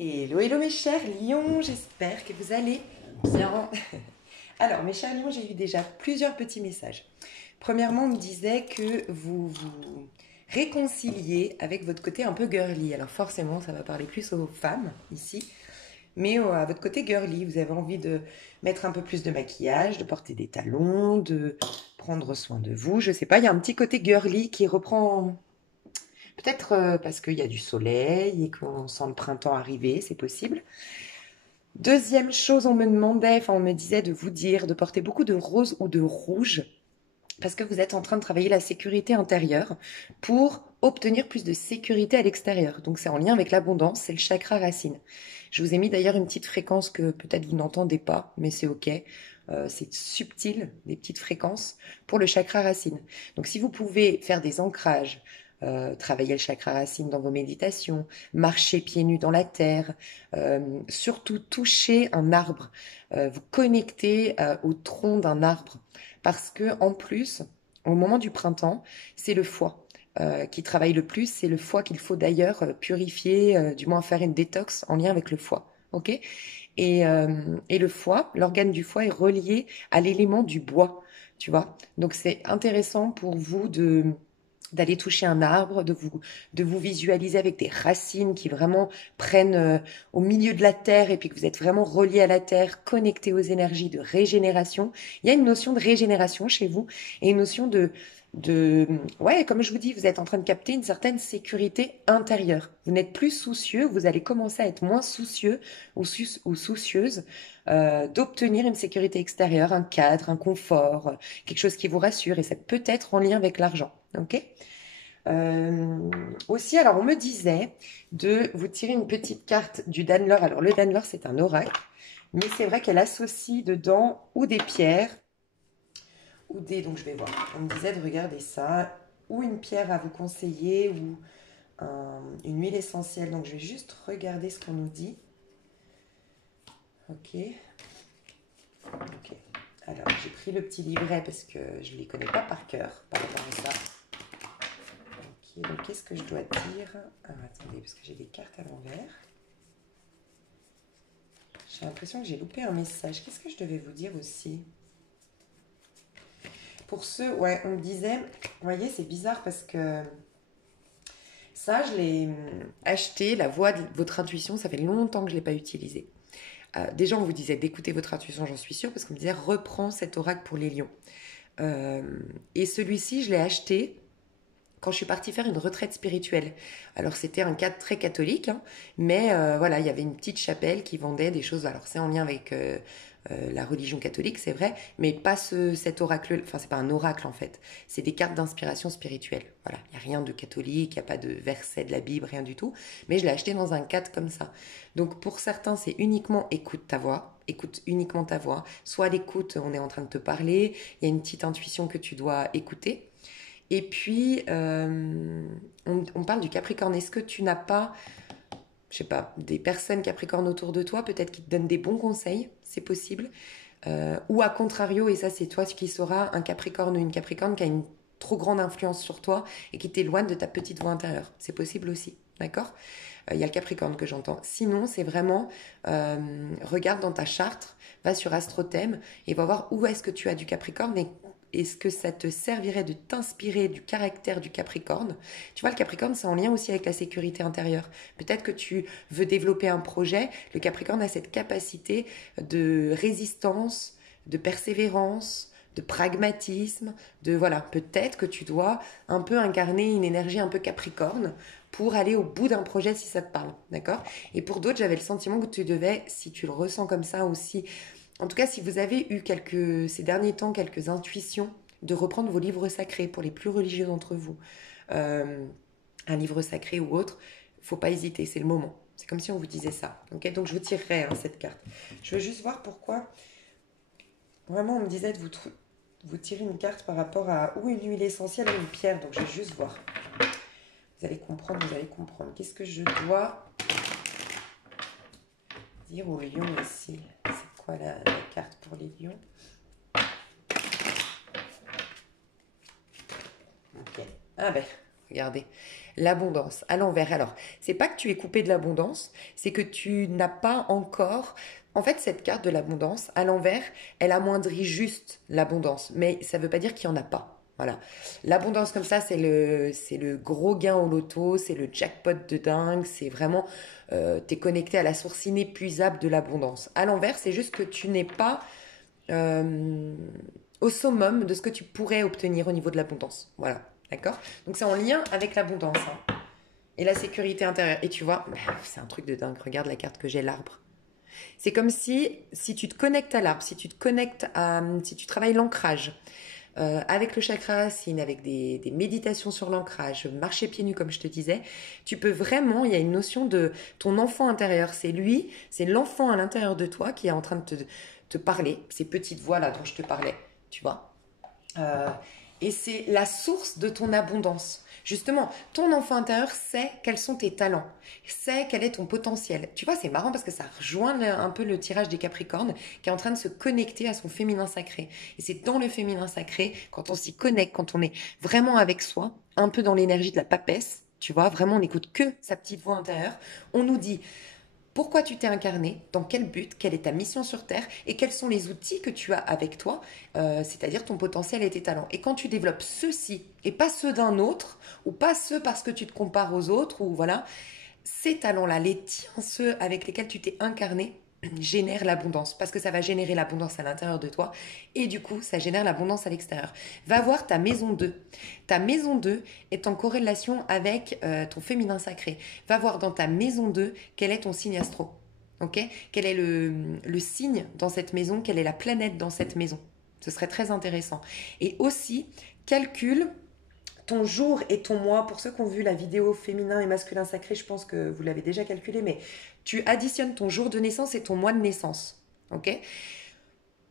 Hello, hello mes chers lions, j'espère que vous allez bien. Alors mes chers lions, j'ai eu déjà plusieurs petits messages. Premièrement, on me disait que vous vous réconciliez avec votre côté un peu girly. Alors forcément, ça va parler plus aux femmes ici, mais à votre côté girly, vous avez envie de mettre un peu plus de maquillage, de porter des talons, de prendre soin de vous. Je sais pas, il y a un petit côté girly qui reprend. Peut-être parce qu'il y a du soleil et qu'on sent le printemps arriver, c'est possible. Deuxième chose, on me demandait, enfin on me disait de vous dire de porter beaucoup de rose ou de rouge parce que vous êtes en train de travailler la sécurité intérieure pour obtenir plus de sécurité à l'extérieur. Donc c'est en lien avec l'abondance, c'est le chakra racine. Je vous ai mis d'ailleurs une petite fréquence que peut-être vous n'entendez pas, mais c'est ok. C'est subtil, des petites fréquences pour le chakra racine. Donc si vous pouvez faire des ancrages, travailler le chakra racine dans vos méditations, marcher pieds nus dans la terre, surtout toucher un arbre, vous connecter au tronc d'un arbre, parce que en plus, au moment du printemps, c'est le foie qui travaille le plus. C'est le foie qu'il faut d'ailleurs purifier, du moins faire une détox en lien avec le foie. Ok. Et le foie, l'organe du foie est relié à l'élément du bois, tu vois. Donc c'est intéressant pour vous de d'aller toucher un arbre, de vous visualiser avec des racines qui vraiment prennent au milieu de la terre et puis que vous êtes vraiment relié à la terre, connecté aux énergies de régénération. Il y a une notion de régénération chez vous et une notion de, ouais, comme je vous dis, vous êtes en train de capter une certaine sécurité intérieure. Vous n'êtes plus soucieux, vous allez commencer à être moins soucieux ou soucieuse d'obtenir une sécurité extérieure, un cadre, un confort, quelque chose qui vous rassure et ça peut être en lien avec l'argent. Ok. Aussi, alors on me disait de vous tirer une petite carte du Danler. Alors le Danler, c'est un oracle, mais c'est vrai qu'elle associe dedans ou des pierres, ou des... Donc je vais voir. On me disait de regarder ça, ou une pierre à vous conseiller, ou une huile essentielle. Donc je vais juste regarder ce qu'on nous dit. Ok. Ok. Alors j'ai pris le petit livret parce que je ne les connais pas par cœur par rapport à ça. Donc, qu'est-ce que je dois dire? Alors, attendez, parce que j'ai des cartes à l'envers. J'ai l'impression que j'ai loupé un message. Qu'est-ce que je devais vous dire aussi? Pour ceux, ouais, on me disait, vous voyez, c'est bizarre parce que ça, je l'ai acheté, la voix de votre intuition, ça fait longtemps que je ne l'ai pas utilisé. Déjà, on vous disait d'écouter votre intuition, j'en suis sûre, parce qu'on me disait, reprends cet oracle pour les lions. Euh, et celui-ci, je l'ai acheté quand je suis partie faire une retraite spirituelle. Alors c'était un cadre très catholique, hein, mais voilà, il y avait une petite chapelle qui vendait des choses. Alors c'est en lien avec la religion catholique, c'est vrai, mais pas cet oracle. Enfin, c'est pas un oracle en fait. C'est des cartes d'inspiration spirituelle. Voilà, il y a rien de catholique, il y a pas de verset de la Bible, rien du tout. Mais je l'ai acheté dans un cadre comme ça. Donc pour certains, c'est uniquement écoute ta voix. Écoute uniquement ta voix. Soit à l'écoute, on est en train de te parler, il y a une petite intuition que tu dois écouter. Et puis, on parle du Capricorne. Est-ce que tu n'as pas, je sais pas, des personnes Capricorne autour de toi, peut-être qui te donnent des bons conseils, c'est possible. Ou à contrario, et ça c'est toi qui sauras, un Capricorne ou une Capricorne qui a une trop grande influence sur toi et qui t'éloigne de ta petite voix intérieure. C'est possible aussi, d'accord? Il y a le Capricorne que j'entends. Sinon, c'est vraiment, regarde dans ta charte, va sur Astrothème et va voir où est-ce que tu as du Capricorne et est-ce que ça te servirait de t'inspirer du caractère du Capricorne? Tu vois, le Capricorne, c'est en lien aussi avec la sécurité intérieure. Peut-être que tu veux développer un projet. Le Capricorne a cette capacité de résistance, de persévérance, de pragmatisme, de voilà, peut-être que tu dois un peu incarner une énergie un peu Capricorne pour aller au bout d'un projet si ça te parle, d'accord? Et pour d'autres, j'avais le sentiment que tu devais, si tu le ressens comme ça aussi, en tout cas, si vous avez eu ces derniers temps quelques intuitions, de reprendre vos livres sacrés pour les plus religieux d'entre vous, euh, un livre sacré ou autre, faut pas hésiter, c'est le moment. C'est comme si on vous disait ça. Okay, donc je vous tirerai hein, cette carte. Je veux juste voir pourquoi. Vraiment, on me disait de vous tirer une carte par rapport à ou une huile essentielle ou une pierre. Donc je vais juste voir. Vous allez comprendre, vous allez comprendre. Qu'est-ce que je dois dire aux lions ici? C'est quoi la carte pour les lions? Ok. Ah ben, Regardez, l'abondance à l'envers. Alors, c'est pas que tu es coupé de l'abondance, c'est que tu n'as pas encore. En fait, cette carte de l'abondance à l'envers, elle amoindrit juste l'abondance, mais ça ne veut pas dire qu'il n'y en a pas. Voilà. L'abondance comme ça, c'est le gros gain au loto, c'est le jackpot de dingue, c'est vraiment, t'es connecté à la source inépuisable de l'abondance. À l'envers, c'est juste que tu n'es pas euh, au summum de ce que tu pourrais obtenir au niveau de l'abondance. Voilà, d'accord? Donc c'est en lien avec l'abondance, hein, et la sécurité intérieure. Et tu vois, c'est un truc de dingue. Regarde la carte que j'ai, l'arbre. C'est comme si tu te connectes à l'arbre, si tu te connectes à, si tu travailles l'ancrage, avec le chakra racine, avec des méditations sur l'ancrage, marcher pieds nus comme je te disais, tu peux vraiment, il y a une notion de ton enfant intérieur, c'est lui, c'est l'enfant à l'intérieur de toi qui est en train de te parler, ces petites voix là dont je te parlais, tu vois. Euh, et c'est la source de ton abondance. Justement, ton enfant intérieur sait quels sont tes talents, sait quel est ton potentiel. Tu vois, c'est marrant parce que ça rejoint un peu le tirage des Capricornes qui est en train de se connecter à son féminin sacré. Et c'est dans le féminin sacré, quand on s'y connecte, quand on est vraiment avec soi, un peu dans l'énergie de la papesse, tu vois, vraiment on n'écoute que sa petite voix intérieure, on nous dit pourquoi tu t'es incarné, dans quel but, quelle est ta mission sur Terre et quels sont les outils que tu as avec toi, c'est-à-dire ton potentiel et tes talents. Et quand tu développes ceux-ci et pas ceux d'un autre, ou pas ceux parce que tu te compares aux autres, ou voilà, ces talents-là, les tiens, ceux avec lesquels tu t'es incarné, génèrent l'abondance parce que ça va générer l'abondance à l'intérieur de toi et du coup ça génère l'abondance à l'extérieur. Va voir ta maison 2. Ta maison 2 est en corrélation avec ton féminin sacré. Va voir dans ta maison 2 quel est ton signe astro. Ok? Quel est le signe dans cette maison? Quelle est la planète dans cette maison? Ce serait très intéressant. Et aussi, calcule ton jour et ton mois. Pour ceux qui ont vu la vidéo féminin et masculin sacré, je pense que vous l'avez déjà calculé, mais tu additionnes ton jour de naissance et ton mois de naissance. Ok?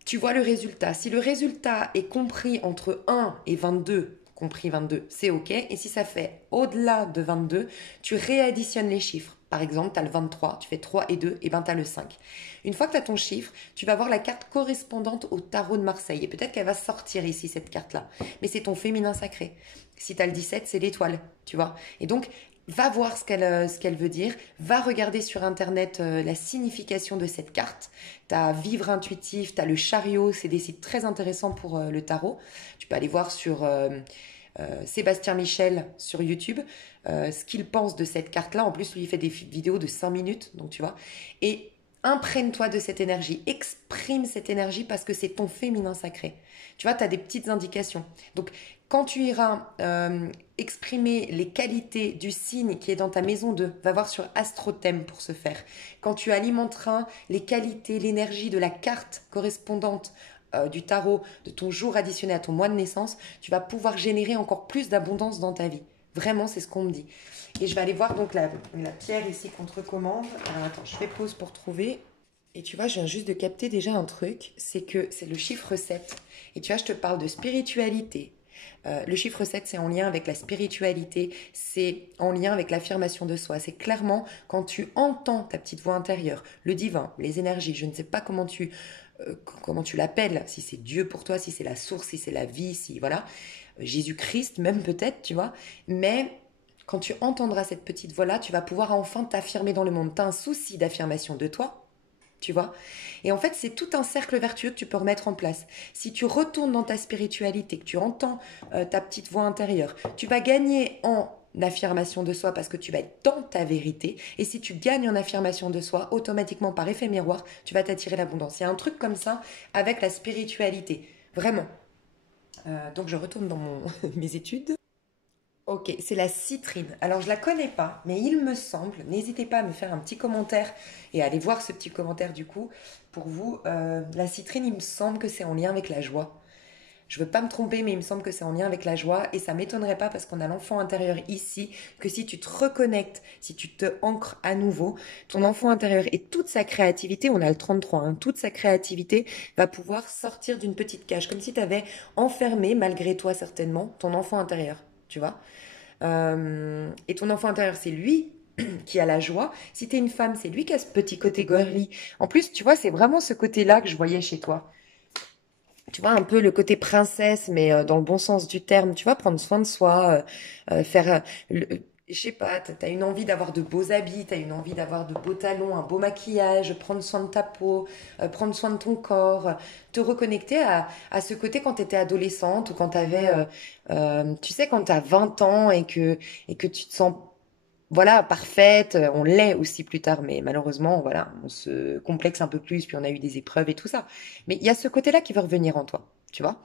Tu vois le résultat. Si le résultat est compris entre 1 et 22, compris 22, c'est ok. Et si ça fait au-delà de 22, tu réadditionnes les chiffres. Par exemple, tu as le 23, tu fais 3 et 2, et ben tu as le 5. Une fois que tu as ton chiffre, tu vas voir la carte correspondante au tarot de Marseille. Et peut-être qu'elle va sortir ici, cette carte-là. Mais c'est ton féminin sacré. Si tu as le 17, c'est l'étoile, tu vois. Et donc, va voir ce qu'elle veut dire. Va regarder sur Internet la signification de cette carte. Tu as Vivre intuitif, tu as le chariot. C'est des sites très intéressants pour le tarot. Tu peux aller voir sur Sébastien Michel sur YouTube ce qu'il pense de cette carte-là. En plus, lui, il fait des vidéos de 5 minutes, donc tu vois. Et imprègne-toi de cette énergie, exprime cette énergie parce que c'est ton féminin sacré. Tu vois, tu as des petites indications. Donc, quand tu iras exprimer les qualités du signe qui est dans ta maison 2, va voir sur Astrothème pour ce faire. Quand tu alimenteras les qualités, l'énergie de la carte correspondante du tarot, de ton jour additionné à ton mois de naissance, tu vas pouvoir générer encore plus d'abondance dans ta vie. Vraiment, c'est ce qu'on me dit. Et je vais aller voir donc la pierre ici qu'on te recommande. Alors attends, je fais pause pour trouver. Et tu vois, je viens juste de capter déjà un truc, c'est que c'est le chiffre 7. Et tu vois, je te parle de spiritualité. Le chiffre 7, c'est en lien avec la spiritualité, c'est en lien avec l'affirmation de soi. C'est clairement quand tu entends ta petite voix intérieure, le divin, les énergies, je ne sais pas comment tu l'appelles, si c'est Dieu pour toi, si c'est la source, si c'est la vie, si voilà, Jésus-Christ même peut-être, tu vois, mais quand tu entendras cette petite voix-là, tu vas pouvoir enfin t'affirmer dans le monde. Tu as un souci d'affirmation de toi, tu vois. Et en fait, c'est tout un cercle vertueux que tu peux remettre en place. Si tu retournes dans ta spiritualité, que tu entends ta petite voix intérieure, tu vas gagner en affirmation de soi parce que tu vas être dans ta vérité. Et si tu gagnes en affirmation de soi, automatiquement, par effet miroir, tu vas t'attirer l'abondance. Il y a un truc comme ça avec la spiritualité. Vraiment. Donc, je retourne dans mes études. Ok, c'est la citrine. Alors je la connais pas, mais il me semble, n'hésitez pas à me faire un petit commentaire et à aller voir ce petit commentaire du coup pour vous. La citrine, il me semble que c'est en lien avec la joie. Je veux pas me tromper, mais il me semble que c'est en lien avec la joie et ça m'étonnerait pas parce qu'on a l'enfant intérieur ici, que si tu te reconnectes, si tu te ancres à nouveau, ton enfant intérieur et toute sa créativité, on a le 33, hein, toute sa créativité va pouvoir sortir d'une petite cage, comme si tu avais enfermé, malgré toi certainement, ton enfant intérieur, tu vois. Et ton enfant intérieur, c'est lui qui a la joie. Si t'es une femme, c'est lui qui a ce petit côté girly. En plus, tu vois, c'est vraiment ce côté-là que je voyais chez toi. tu vois, un peu le côté princesse, mais dans le bon sens du terme, tu vois, prendre soin de soi, faire, je sais pas, t'as une envie d'avoir de beaux habits, t'as une envie d'avoir de beaux talons, un beau maquillage, prendre soin de ta peau, prendre soin de ton corps, te reconnecter à ce côté quand t'étais adolescente ou quand t'avais, tu sais, quand t'as 20 ans et que tu te sens voilà, parfaite, on l'est aussi plus tard, mais malheureusement, voilà, on se complexe un peu plus, puis on a eu des épreuves et tout ça. Mais il y a ce côté-là qui va revenir en toi, tu vois,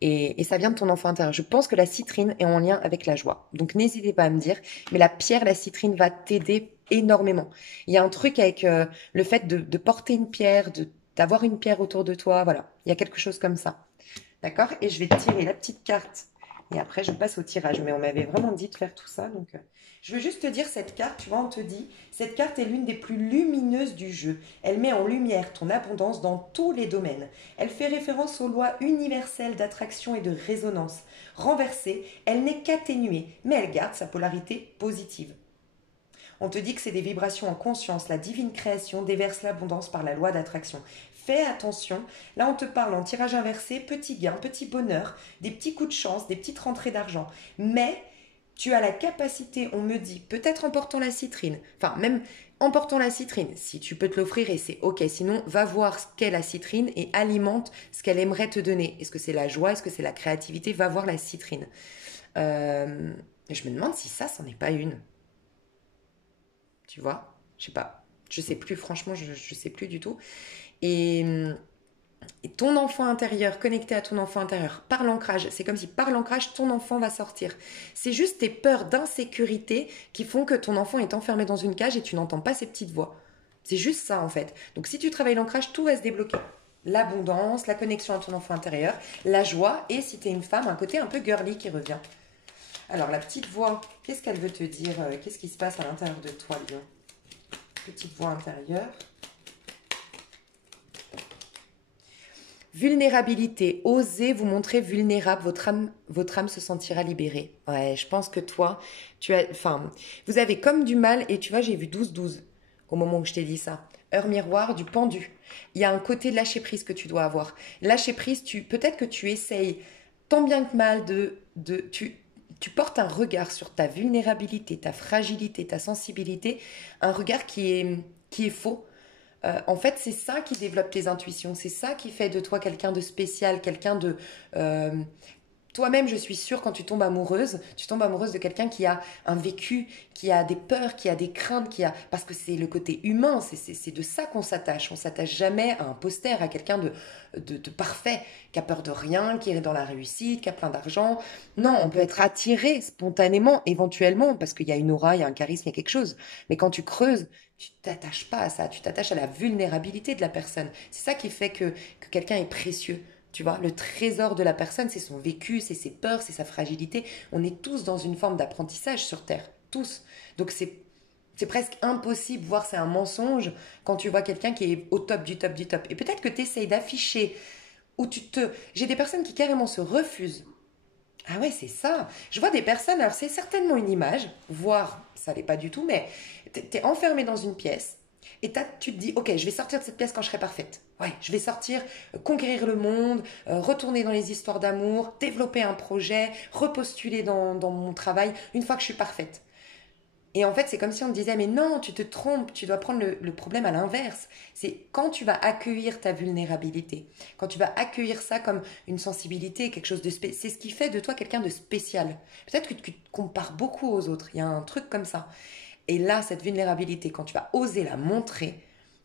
et ça vient de ton enfant intérieur. Je pense que la citrine est en lien avec la joie. Donc n'hésitez pas à me dire, mais la pierre, la citrine va t'aider énormément. Il y a un truc avec le fait de porter une pierre, d'avoir une pierre autour de toi, voilà, il y a quelque chose comme ça. D'accord? Et je vais tirer la petite carte. Et après, je passe au tirage. Mais on m'avait vraiment dit de faire tout ça. Donc, je veux juste te dire cette carte, tu vois, on te dit, cette carte est l'une des plus lumineuses du jeu. Elle met en lumière ton abondance dans tous les domaines. Elle fait référence aux lois universelles d'attraction et de résonance. Renversée, elle n'est qu'atténuée, mais elle garde sa polarité positive. On te dit que c'est des vibrations en conscience. La divine création déverse l'abondance par la loi d'attraction. Fais attention. Là, on te parle en tirage inversé, petit gain, petit bonheur, des petits coups de chance, des petites rentrées d'argent. Mais tu as la capacité, on me dit, peut-être en portant la citrine, enfin même en portant la citrine, si tu peux te l'offrir et c'est ok, sinon va voir ce qu'est la citrine et alimente ce qu'elle aimerait te donner. Est-ce que c'est la joie, est-ce que c'est la créativité? Va voir la citrine. Je me demande si ça, c'en est pas une. Tu vois? Je sais pas. Je sais plus, franchement, je sais plus du tout. Et, et ton enfant intérieur, connecté à ton enfant intérieur, par l'ancrage, c'est comme si par l'ancrage, ton enfant va sortir. C'est juste tes peurs d'insécurité qui font que ton enfant est enfermé dans une cage et tu n'entends pas ses petites voix. C'est juste ça en fait. Donc si tu travailles l'ancrage, tout va se débloquer. L'abondance, la connexion à ton enfant intérieur, la joie et si tu es une femme, un côté un peu girly qui revient. Alors la petite voix, qu'est-ce qu'elle veut te dire? Qu'est-ce qui se passe à l'intérieur de toi, Lion? Petite voix intérieure. Vulnérabilité. Osez vous montrer vulnérable. Votre âme se sentira libérée. Ouais, je pense que toi, enfin, vous avez comme du mal. Et tu vois, j'ai vu 12-12 au moment où je t'ai dit ça. Heure miroir du pendu. Il y a un côté de lâcher prise que tu dois avoir. Lâcher prise, peut-être que tu essayes tant bien que mal tu portes un regard sur ta vulnérabilité, ta fragilité, ta sensibilité, un regard qui est faux. En fait, c'est ça qui développe tes intuitions, c'est ça qui fait de toi quelqu'un de spécial, quelqu'un de... euh, toi-même, je suis sûre, quand tu tombes amoureuse de quelqu'un qui a un vécu, qui a des peurs, qui a des craintes, parce que c'est le côté humain, c'est de ça qu'on s'attache. On s'attache jamais à un poster, à quelqu'un de parfait, qui a peur de rien, qui est dans la réussite, qui a plein d'argent. Non, on peut être attiré spontanément, éventuellement, parce qu'il y a une aura, il y a un charisme, il y a quelque chose. Mais quand tu creuses, tu t'attaches pas à ça, tu t'attaches à la vulnérabilité de la personne. C'est ça qui fait que quelqu'un est précieux. Tu vois, le trésor de la personne, c'est son vécu, c'est ses peurs, c'est sa fragilité. On est tous dans une forme d'apprentissage sur Terre, tous. Donc c'est presque impossible, voire c'est un mensonge, quand tu vois quelqu'un qui est au top du top du top. Et peut-être que tu essayes d'afficher, ou tu te... J'ai des personnes qui carrément se refusent. Ah ouais, c'est ça. Je vois des personnes, alors c'est certainement une image, voire ça l'est pas du tout, mais t'es enfermé dans une pièce et tu te dis, ok, je vais sortir de cette pièce quand je serai parfaite. Ouais, je vais sortir, conquérir le monde, retourner dans les histoires d'amour, développer un projet, repostuler dans mon travail une fois que je suis parfaite. Et en fait, c'est comme si on te disait, mais non, tu te trompes, tu dois prendre le problème à l'inverse. C'est quand tu vas accueillir ta vulnérabilité, quand tu vas accueillir ça comme une sensibilité, quelque chose de spécial, c'est ce qui fait de toi quelqu'un de spécial. Peut-être que tu te compares beaucoup aux autres, il y a un truc comme ça. Et là, cette vulnérabilité, quand tu vas oser la montrer,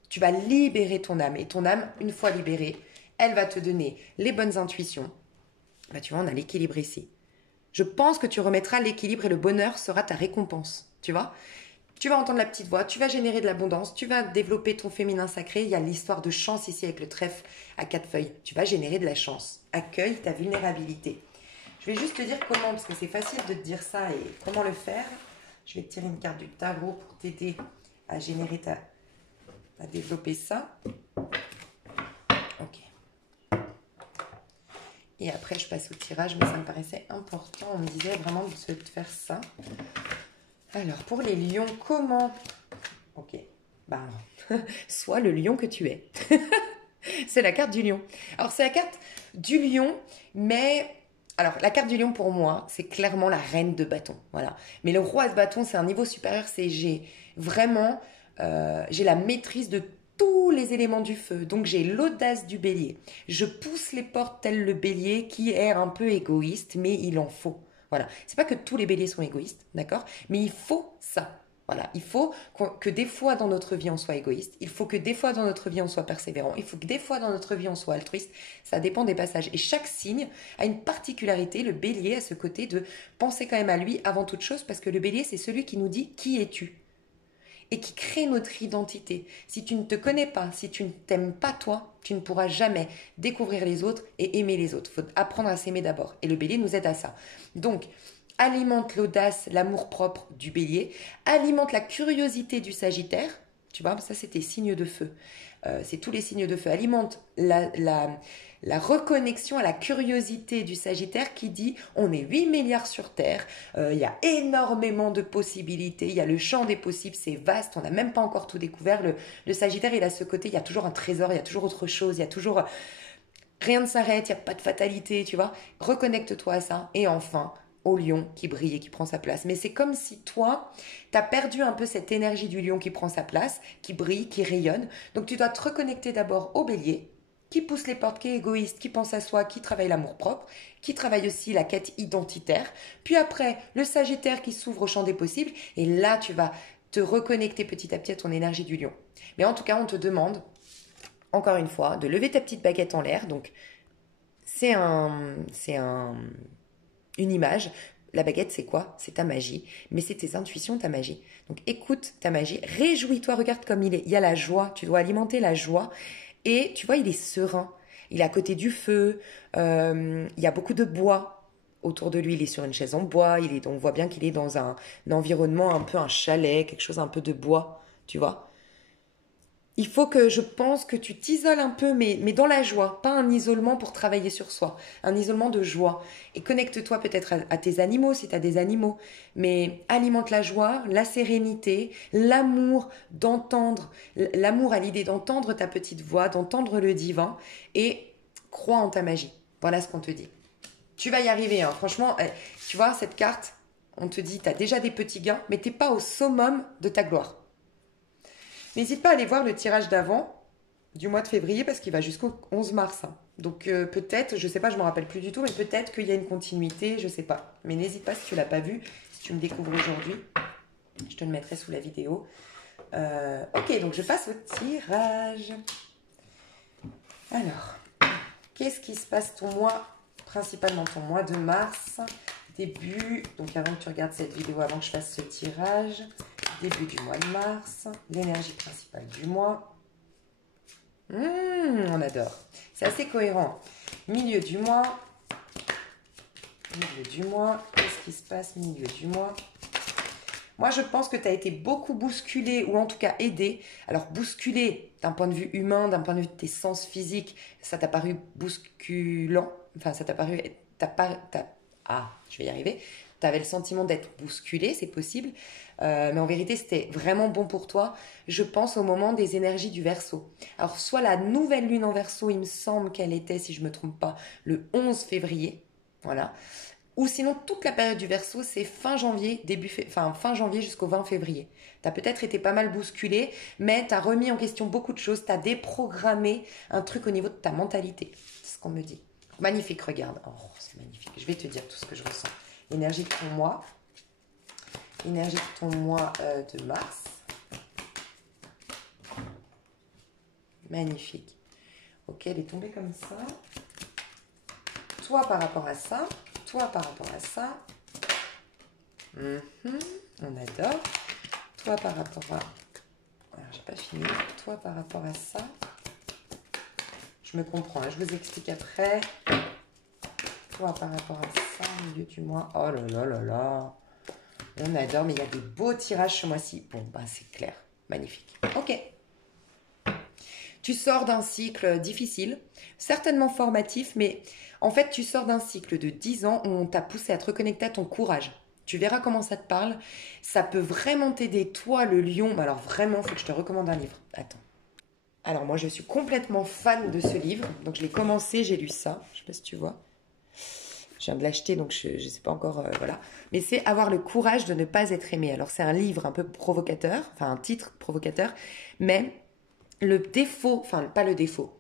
tu vas libérer ton âme. Et ton âme, une fois libérée, elle va te donner les bonnes intuitions. Bah, tu vois, on a l'équilibre ici. Je pense que tu remettras l'équilibre et le bonheur sera ta récompense. Tu vois? Tu vas entendre la petite voix, tu vas générer de l'abondance, tu vas développer ton féminin sacré. Il y a l'histoire de chance ici avec le trèfle à 4 feuilles. Tu vas générer de la chance. Accueille ta vulnérabilité. Je vais juste te dire comment, parce que c'est facile de te dire ça et comment le faire. Je vais te tirer une carte du tarot pour t'aider à générer à développer ça. Ok. Et après, je passe au tirage, mais ça me paraissait important. On me disait vraiment de faire ça. Alors, pour les lions, comment? Ok. Bah, sois le lion que tu es. C'est la carte du lion. Alors, c'est la carte Du lion, mais... Alors, la carte du lion, pour moi, c'est clairement la reine de bâton. Voilà. Mais le roi de bâton, c'est un niveau supérieur. C'est j'ai vraiment... j'ai la maîtrise de tous les éléments du feu. Donc, j'ai l'audace du bélier. Je pousse les portes tel le bélier qui est un peu égoïste, mais il en faut. Voilà. C'est pas que tous les béliers sont égoïstes, d'accord? Mais il faut ça. Voilà, il faut que des fois dans notre vie on soit égoïste, il faut que des fois dans notre vie on soit persévérant, il faut que des fois dans notre vie on soit altruiste, ça dépend des passages. Et chaque signe a une particularité, le bélier a ce côté de penser quand même à lui avant toute chose, parce que le bélier c'est celui qui nous dit qui es-tu et qui crée notre identité. Si tu ne te connais pas, si tu ne t'aimes pas toi, tu ne pourras jamais découvrir les autres et aimer les autres. Il faut apprendre à s'aimer d'abord. Et le bélier nous aide à ça. Donc, alimente l'audace, l'amour-propre du bélier, alimente la curiosité du sagittaire. Tu vois, ça c'est tes signes de feu. C'est tous les signes de feu. Alimente la reconnexion à la curiosité du Sagittaire qui dit on est 8 milliards sur Terre, il y a énormément de possibilités, il y a le champ des possibles, c'est vaste, on n'a même pas encore tout découvert. Le Sagittaire, il a ce côté, il y a toujours un trésor, il y a toujours autre chose, il y a toujours... Rien ne s'arrête, il n'y a pas de fatalité, tu vois. Reconnecte-toi à ça. Et enfin, au lion qui brille et qui prend sa place. Mais c'est comme si toi, tu as perdu un peu cette énergie du lion qui prend sa place, qui brille, qui rayonne. Donc tu dois te reconnecter d'abord au bélier, qui pousse les portes, qui est égoïste, qui pense à soi, qui travaille l'amour-propre, qui travaille aussi la quête identitaire. Puis après, le sagittaire qui s'ouvre au champ des possibles. Et là, tu vas te reconnecter petit à petit à ton énergie du lion. Mais en tout cas, on te demande, encore une fois, de lever ta petite baguette en l'air. Donc, une image. La baguette, c'est quoi? C'est ta magie. Mais c'est tes intuitions, ta magie. Donc, écoute ta magie. Réjouis-toi. Regarde comme il est. Il y a la joie. Tu dois alimenter la joie. Et tu vois, il est serein. Il est à côté du feu. Il y a beaucoup de bois autour de lui. Il est sur une chaise en bois. On voit bien qu'il est dans un environnement un peu un chalet, quelque chose un peu de bois. Tu vois? Il faut que je pense que tu t'isoles un peu, mais dans la joie, pas un isolement pour travailler sur soi, un isolement de joie. Et connecte-toi peut-être à tes animaux si tu as des animaux, mais alimente la joie, la sérénité, l'amour d'entendre, l'amour à l'idée d'entendre ta petite voix, d'entendre le divin et crois en ta magie. Voilà ce qu'on te dit. Tu vas y arriver, hein. Franchement, tu vois, cette carte, on te dit, tu as déjà des petits gains, mais tu n'es pas au summum de ta gloire. N'hésite pas à aller voir le tirage d'avant du mois de février parce qu'il va jusqu'au 11 mars. Hein. Donc peut-être, je sais pas, je me rappelle plus du tout, mais peut-être qu'il y a une continuité, je sais pas. Mais n'hésite pas si tu l'as pas vu, si tu me découvres aujourd'hui, je te le mettrai sous la vidéo. Ok, donc je passe au tirage. Alors, qu'est-ce qui se passe ton mois, principalement ton mois de mars, début, donc avant que tu regardes cette vidéo, avant que je fasse ce tirage, début du mois de mars, l'énergie principale du mois. On adore. C'est assez cohérent. Milieu du mois. Milieu du mois. Qu'est-ce qui se passe milieu du mois? Moi, je pense que tu as été beaucoup bousculé ou en tout cas aidé. Alors, bousculé d'un point de vue humain, d'un point de vue de tes sens physiques, ça t'a paru bousculant. Enfin, ça t'a paru... je vais y arriver. Tu avais le sentiment d'être bousculé, c'est possible. Mais en vérité, c'était vraiment bon pour toi. Je pense au moment des énergies du Verseau. Alors, soit la nouvelle lune en Verseau, il me semble qu'elle était, si je ne me trompe pas, le 11 février. Voilà. Ou sinon, toute la période du Verseau, c'est fin janvier, fin janvier jusqu'au 20 février. Tu as peut-être été pas mal bousculé, mais tu as remis en question beaucoup de choses. Tu as déprogrammé un truc au niveau de ta mentalité. C'est ce qu'on me dit. Magnifique, regarde. Oh, c'est magnifique. Je vais te dire tout ce que je ressens. L'énergie de ton mois. L'énergie de ton mois de mars. Magnifique. Ok, elle est tombée comme ça. Toi par rapport à ça. Toi par rapport à ça. On adore. Toi par rapport à... Alors, j'ai pas fini. Toi par rapport à ça. Je me comprends, hein, je vous explique après. Toi par rapport à ça, au milieu du mois. Oh là là là là. On adore, mais il y a des beaux tirages ce mois-ci. Bon, bah c'est clair. Magnifique. Ok. Tu sors d'un cycle difficile, certainement formatif, mais en fait, tu sors d'un cycle de 10 ans où on t'a poussé à te reconnecter à ton courage. Tu verras comment ça te parle. Ça peut vraiment t'aider, toi, le lion. Alors vraiment, il faut que je te recommande un livre. Attends. Alors moi, je suis complètement fan de ce livre. Donc je l'ai commencé, j'ai lu ça. Je sais pas si tu vois. Je viens de l'acheter, donc je ne sais pas encore, voilà. Mais c'est Avoir le courage de ne pas être aimé. Alors c'est un livre un peu provocateur, enfin un titre provocateur, mais le défaut, enfin pas le défaut,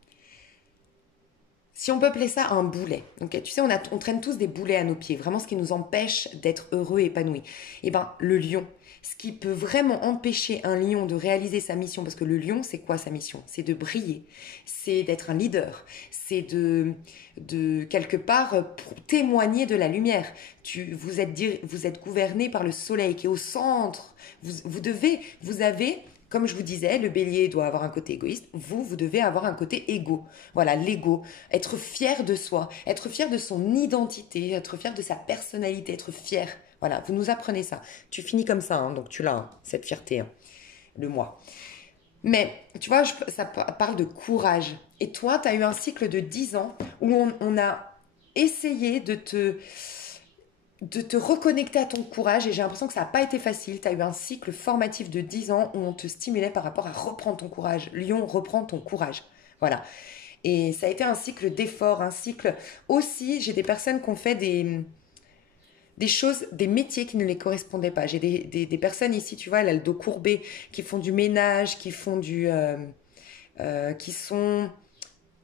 si on peut appeler ça un boulet, ok, tu sais, on traîne tous des boulets à nos pieds, vraiment ce qui nous empêche d'être heureux et épanoui. Et ben, le lion, ce qui peut vraiment empêcher un lion de réaliser sa mission, parce que le lion, c'est quoi sa mission? C'est de briller, c'est d'être un leader, c'est de quelque part témoigner de la lumière. Vous êtes gouverné par le soleil qui est au centre. Vous avez comme je vous disais, le bélier doit avoir un côté égoïste. Vous devez avoir un côté égo. Voilà, l'ego. Être fier de soi, être fier de son identité, être fier de sa personnalité, être fier. Voilà, vous nous apprenez ça. Tu finis comme ça, hein, donc tu l'as, hein, cette fierté, hein, le moi. Mais, tu vois, ça parle de courage. Et toi, tu as eu un cycle de 10 ans où on a essayé de te reconnecter à ton courage et j'ai l'impression que ça n'a pas été facile. Tu as eu un cycle formatif de 10 ans où on te stimulait par rapport à reprendre ton courage. Lion, reprends ton courage. Voilà. Et ça a été un cycle d'effort, un cycle aussi, j'ai des personnes qui ont fait des choses, des métiers qui ne les correspondaient pas. J'ai des personnes ici, tu vois, elles ont le dos courbé, qui font du ménage, qui font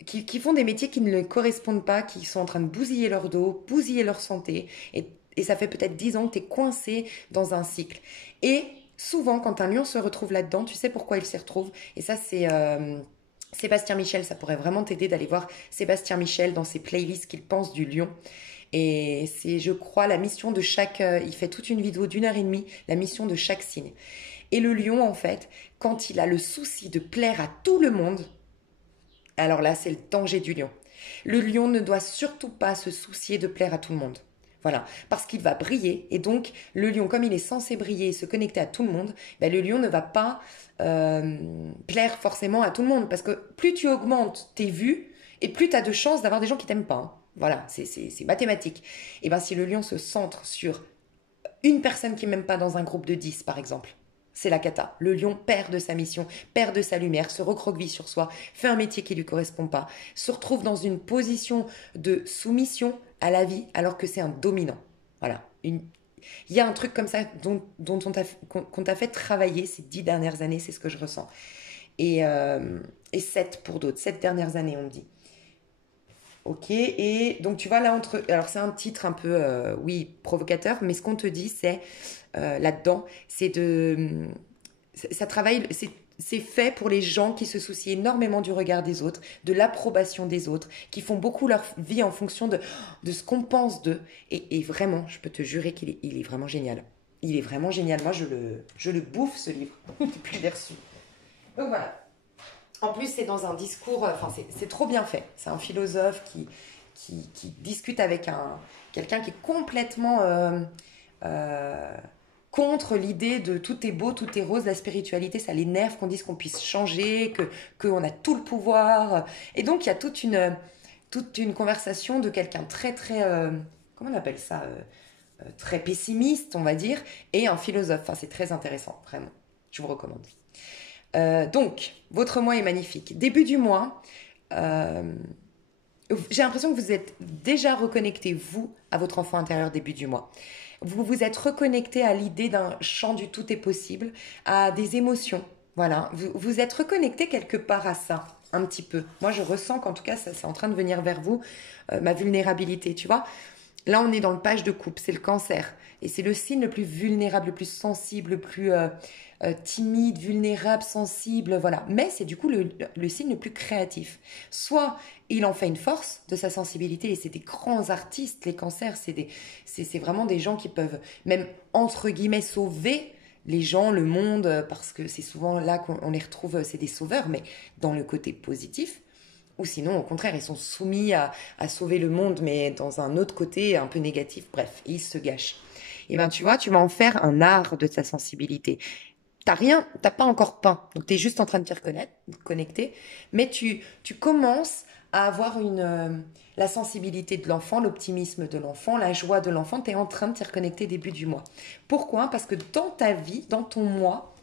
qui font des métiers qui ne leur correspondent pas, qui sont en train de bousiller leur dos, bousiller leur santé. Et ça fait peut-être 10 ans que tu es coincé dans un cycle. Et souvent, quand un lion se retrouve là-dedans, tu sais pourquoi il s'y retrouve. Et ça, c'est Sébastien Michel. Ça pourrait vraiment t'aider d'aller voir Sébastien Michel dans ses playlists qu'il pense du lion. Et c'est, je crois, la mission de chaque... il fait toute une vidéo d'1 heure et demie, la mission de chaque signe. Et le lion, en fait, quand il a le souci de plaire à tout le monde, alors là, c'est le danger du lion. Le lion ne doit surtout pas se soucier de plaire à tout le monde. Voilà, parce qu'il va briller. Et donc, le lion, comme il est censé briller et se connecter à tout le monde, ben, le lion ne va pas plaire forcément à tout le monde. Parce que plus tu augmentes tes vues, et plus tu as de chances d'avoir des gens qui t'aiment pas, hein. Voilà, c'est mathématique. Et bien, si le lion se centre sur une personne qui m'aime pas dans un groupe de 10, par exemple, c'est la cata. Le lion perd de sa mission, perd de sa lumière, se recroqueville sur soi, fait un métier qui lui correspond pas, se retrouve dans une position de soumission à la vie alors que c'est un dominant. Voilà. Il y a un truc comme ça qu'on t'a fait travailler ces 10 dernières années, c'est ce que je ressens. Et 7 pour d'autres, 7 dernières années, on me dit. Ok, et donc tu vois là entre... Alors c'est un titre un peu, oui, provocateur, mais ce qu'on te dit, c'est là-dedans, c'est de... Ça travaille, c'est fait pour les gens qui se soucient énormément du regard des autres, de l'approbation des autres, qui font beaucoup leur vie en fonction de ce qu'on pense d'eux. Et vraiment, je peux te jurer il est vraiment génial. Il est vraiment génial. Moi, je le bouffe, ce livre, depuis que je l'ai reçu. Donc voilà. En plus, c'est dans un discours, enfin, c'est trop bien fait. C'est un philosophe qui discute avec quelqu'un qui est complètement euh, contre l'idée de tout est beau, tout est rose, la spiritualité, ça l'énerve qu'on dise qu'on puisse changer, qu'on a tout le pouvoir. Et donc, il y a toute une conversation de quelqu'un très, très, comment on appelle ça, très pessimiste, on va dire, et un philosophe. Enfin, c'est très intéressant, vraiment. Je vous recommande. Donc, votre mois est magnifique. Début du mois, j'ai l'impression que vous êtes déjà reconnecté, vous, à votre enfant intérieur début du mois. Vous vous êtes reconnecté à l'idée d'un champ du tout est possible, à des émotions. Voilà, vous êtes reconnecté quelque part à ça, un petit peu. Moi, je ressens qu'en tout cas, ça, c'est en train de venir vers vous, ma vulnérabilité, tu vois. Là, on est dans le page de coupe, c'est le cancer. Et c'est le signe le plus vulnérable, le plus sensible, le plus timide, vulnérable, sensible, voilà. Mais c'est du coup le signe le plus créatif. Soit il en fait une force de sa sensibilité, et c'est des grands artistes, les cancers, c'est vraiment des gens qui peuvent même, entre guillemets, sauver les gens, le monde, parce que c'est souvent là qu'on les retrouve, c'est des sauveurs, mais dans le côté positif. Ou sinon, au contraire, ils sont soumis à sauver le monde, mais dans un autre côté un peu négatif. Bref, ils se gâchent. Et ben, tu vois, tu vas en faire un art de ta sensibilité. T'as pas encore peint, donc tu es juste en train de t'y connecter, mais tu commences à avoir la sensibilité de l'enfant, l'optimisme de l'enfant, la joie de l'enfant, tu es en train de t'y reconnecter début du mois. Pourquoi? Parce que dans ta vie, dans ton mois,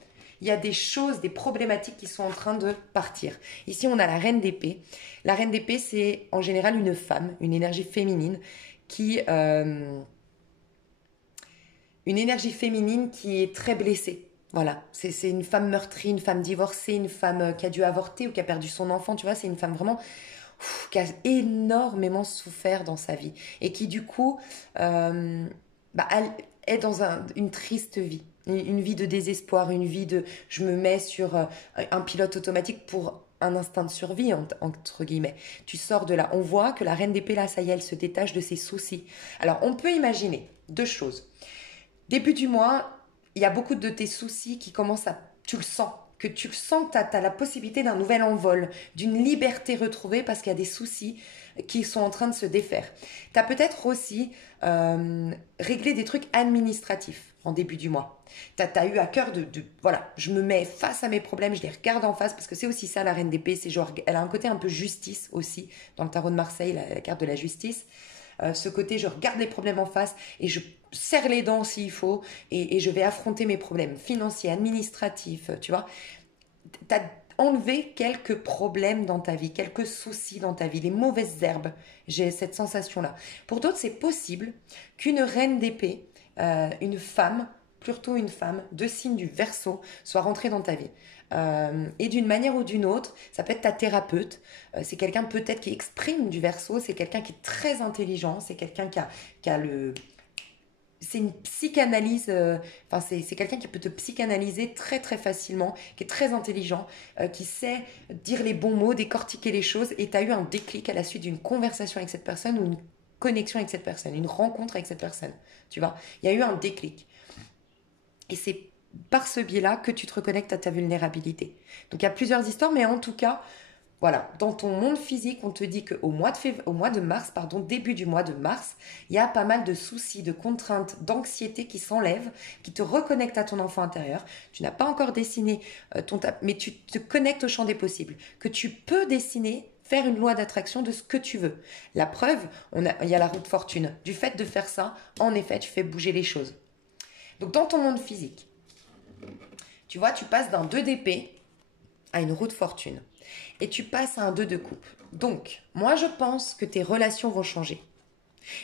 il y a des choses, des problématiques qui sont en train de partir. Ici, on a la reine d'épée. La reine d'épée, c'est en général une femme, une énergie féminine une énergie féminine qui est très blessée. Voilà, c'est une femme meurtrie, une femme divorcée, une femme qui a dû avorter ou qui a perdu son enfant, tu vois, c'est une femme vraiment qui a énormément souffert dans sa vie et qui du coup elle est dans une triste vie, une vie de désespoir, une vie de je me mets sur un pilote automatique pour un instinct de survie entre guillemets. Tu sors de là, on voit que la reine d'épée là, ça y est, elle se détache de ses soucis. Alors on peut imaginer deux choses. Début du mois, il y a beaucoup de tes soucis qui commencent à... Tu le sens, que tu sens que tu as la possibilité d'un nouvel envol, d'une liberté retrouvée parce qu'il y a des soucis qui sont en train de se défaire. Tu as peut-être aussi réglé des trucs administratifs en début du mois. Tu as eu à cœur voilà, je me mets face à mes problèmes, je les regarde en face parce que c'est aussi ça la reine d'épée, c'est genre, elle a un côté un peu justice aussi dans le tarot de Marseille, la carte de la justice. Ce côté, je regarde les problèmes en face et je serre les dents s'il faut et je vais affronter mes problèmes financiers, administratifs, tu vois. Tu as enlevé quelques problèmes dans ta vie, quelques soucis dans ta vie, les mauvaises herbes. J'ai cette sensation-là. Pour d'autres, c'est possible qu'une reine d'épée, une femme, plutôt une femme de signe du Verseau, soit rentrée dans ta vie. Et d'une manière ou d'une autre, ça peut être ta thérapeute, c'est quelqu'un peut-être qui exprime du Verseau, c'est quelqu'un qui est très intelligent, c'est quelqu'un qui a le... C'est une psychanalyse, c'est quelqu'un qui peut te psychanalyser très très facilement, qui est très intelligent, qui sait dire les bons mots, décortiquer les choses, et tu as eu un déclic à la suite d'une conversation avec cette personne ou une connexion avec cette personne, une rencontre avec cette personne, tu vois. Il y a eu un déclic. Et c'est par ce biais-là que tu te reconnectes à ta vulnérabilité. Donc il y a plusieurs histoires, mais en tout cas, voilà, dans ton monde physique, on te dit qu'au mois de mars, début du mois de mars, il y a pas mal de soucis, de contraintes, d'anxiété qui s'enlèvent, qui te reconnectent à ton enfant intérieur. Tu n'as pas encore dessiné mais tu te connectes au champ des possibles, que tu peux dessiner, faire une loi d'attraction de ce que tu veux. La preuve, il y a la roue de fortune. Du fait de faire ça, en effet, tu fais bouger les choses. Donc dans ton monde physique, tu vois, tu passes d'un 2 d'épée à une roue de fortune. Et tu passes à un 2 de coupe. Donc, moi je pense que tes relations vont changer.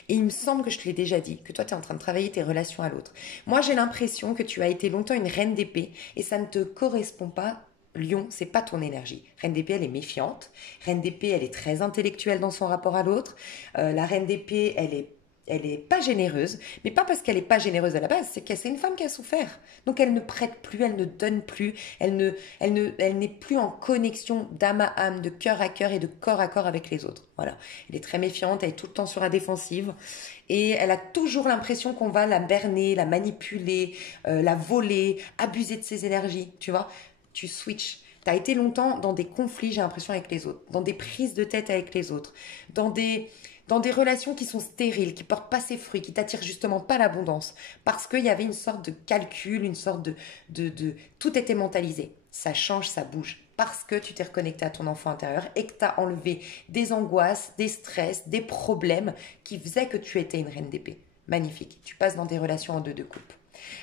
Et il me semble que je te l'ai déjà dit, que toi tu es en train de travailler tes relations à l'autre. Moi j'ai l'impression que tu as été longtemps une reine d'épée et ça ne te correspond pas. Lion, c'est pas ton énergie. Reine d'épée, elle est méfiante. Reine d'épée, elle est très intellectuelle dans son rapport à l'autre. La reine d'épée, elle est pas généreuse, mais pas parce qu'elle est pas généreuse à la base, c'est que c'est une femme qui a souffert. Donc elle ne prête plus, elle ne donne plus, elle n'est plus en connexion d'âme à âme, de cœur à cœur et de corps à corps avec les autres. Voilà. Elle est très méfiante, elle est tout le temps sur la défensive et elle a toujours l'impression qu'on va la berner, la manipuler, la voler, abuser de ses énergies, tu vois. Tu switches. Tu as été longtemps dans des conflits, j'ai l'impression, avec les autres, dans des prises de tête avec les autres, dans des relations qui sont stériles, qui portent pas ses fruits, qui t'attirent justement pas l'abondance, parce qu'il y avait une sorte de calcul, une sorte de... Tout était mentalisé. Ça change, ça bouge, parce que tu t'es reconnecté à ton enfant intérieur et que tu as enlevé des angoisses, des stress, des problèmes qui faisaient que tu étais une reine d'épée. Magnifique. Tu passes dans des relations en 2 de coupe.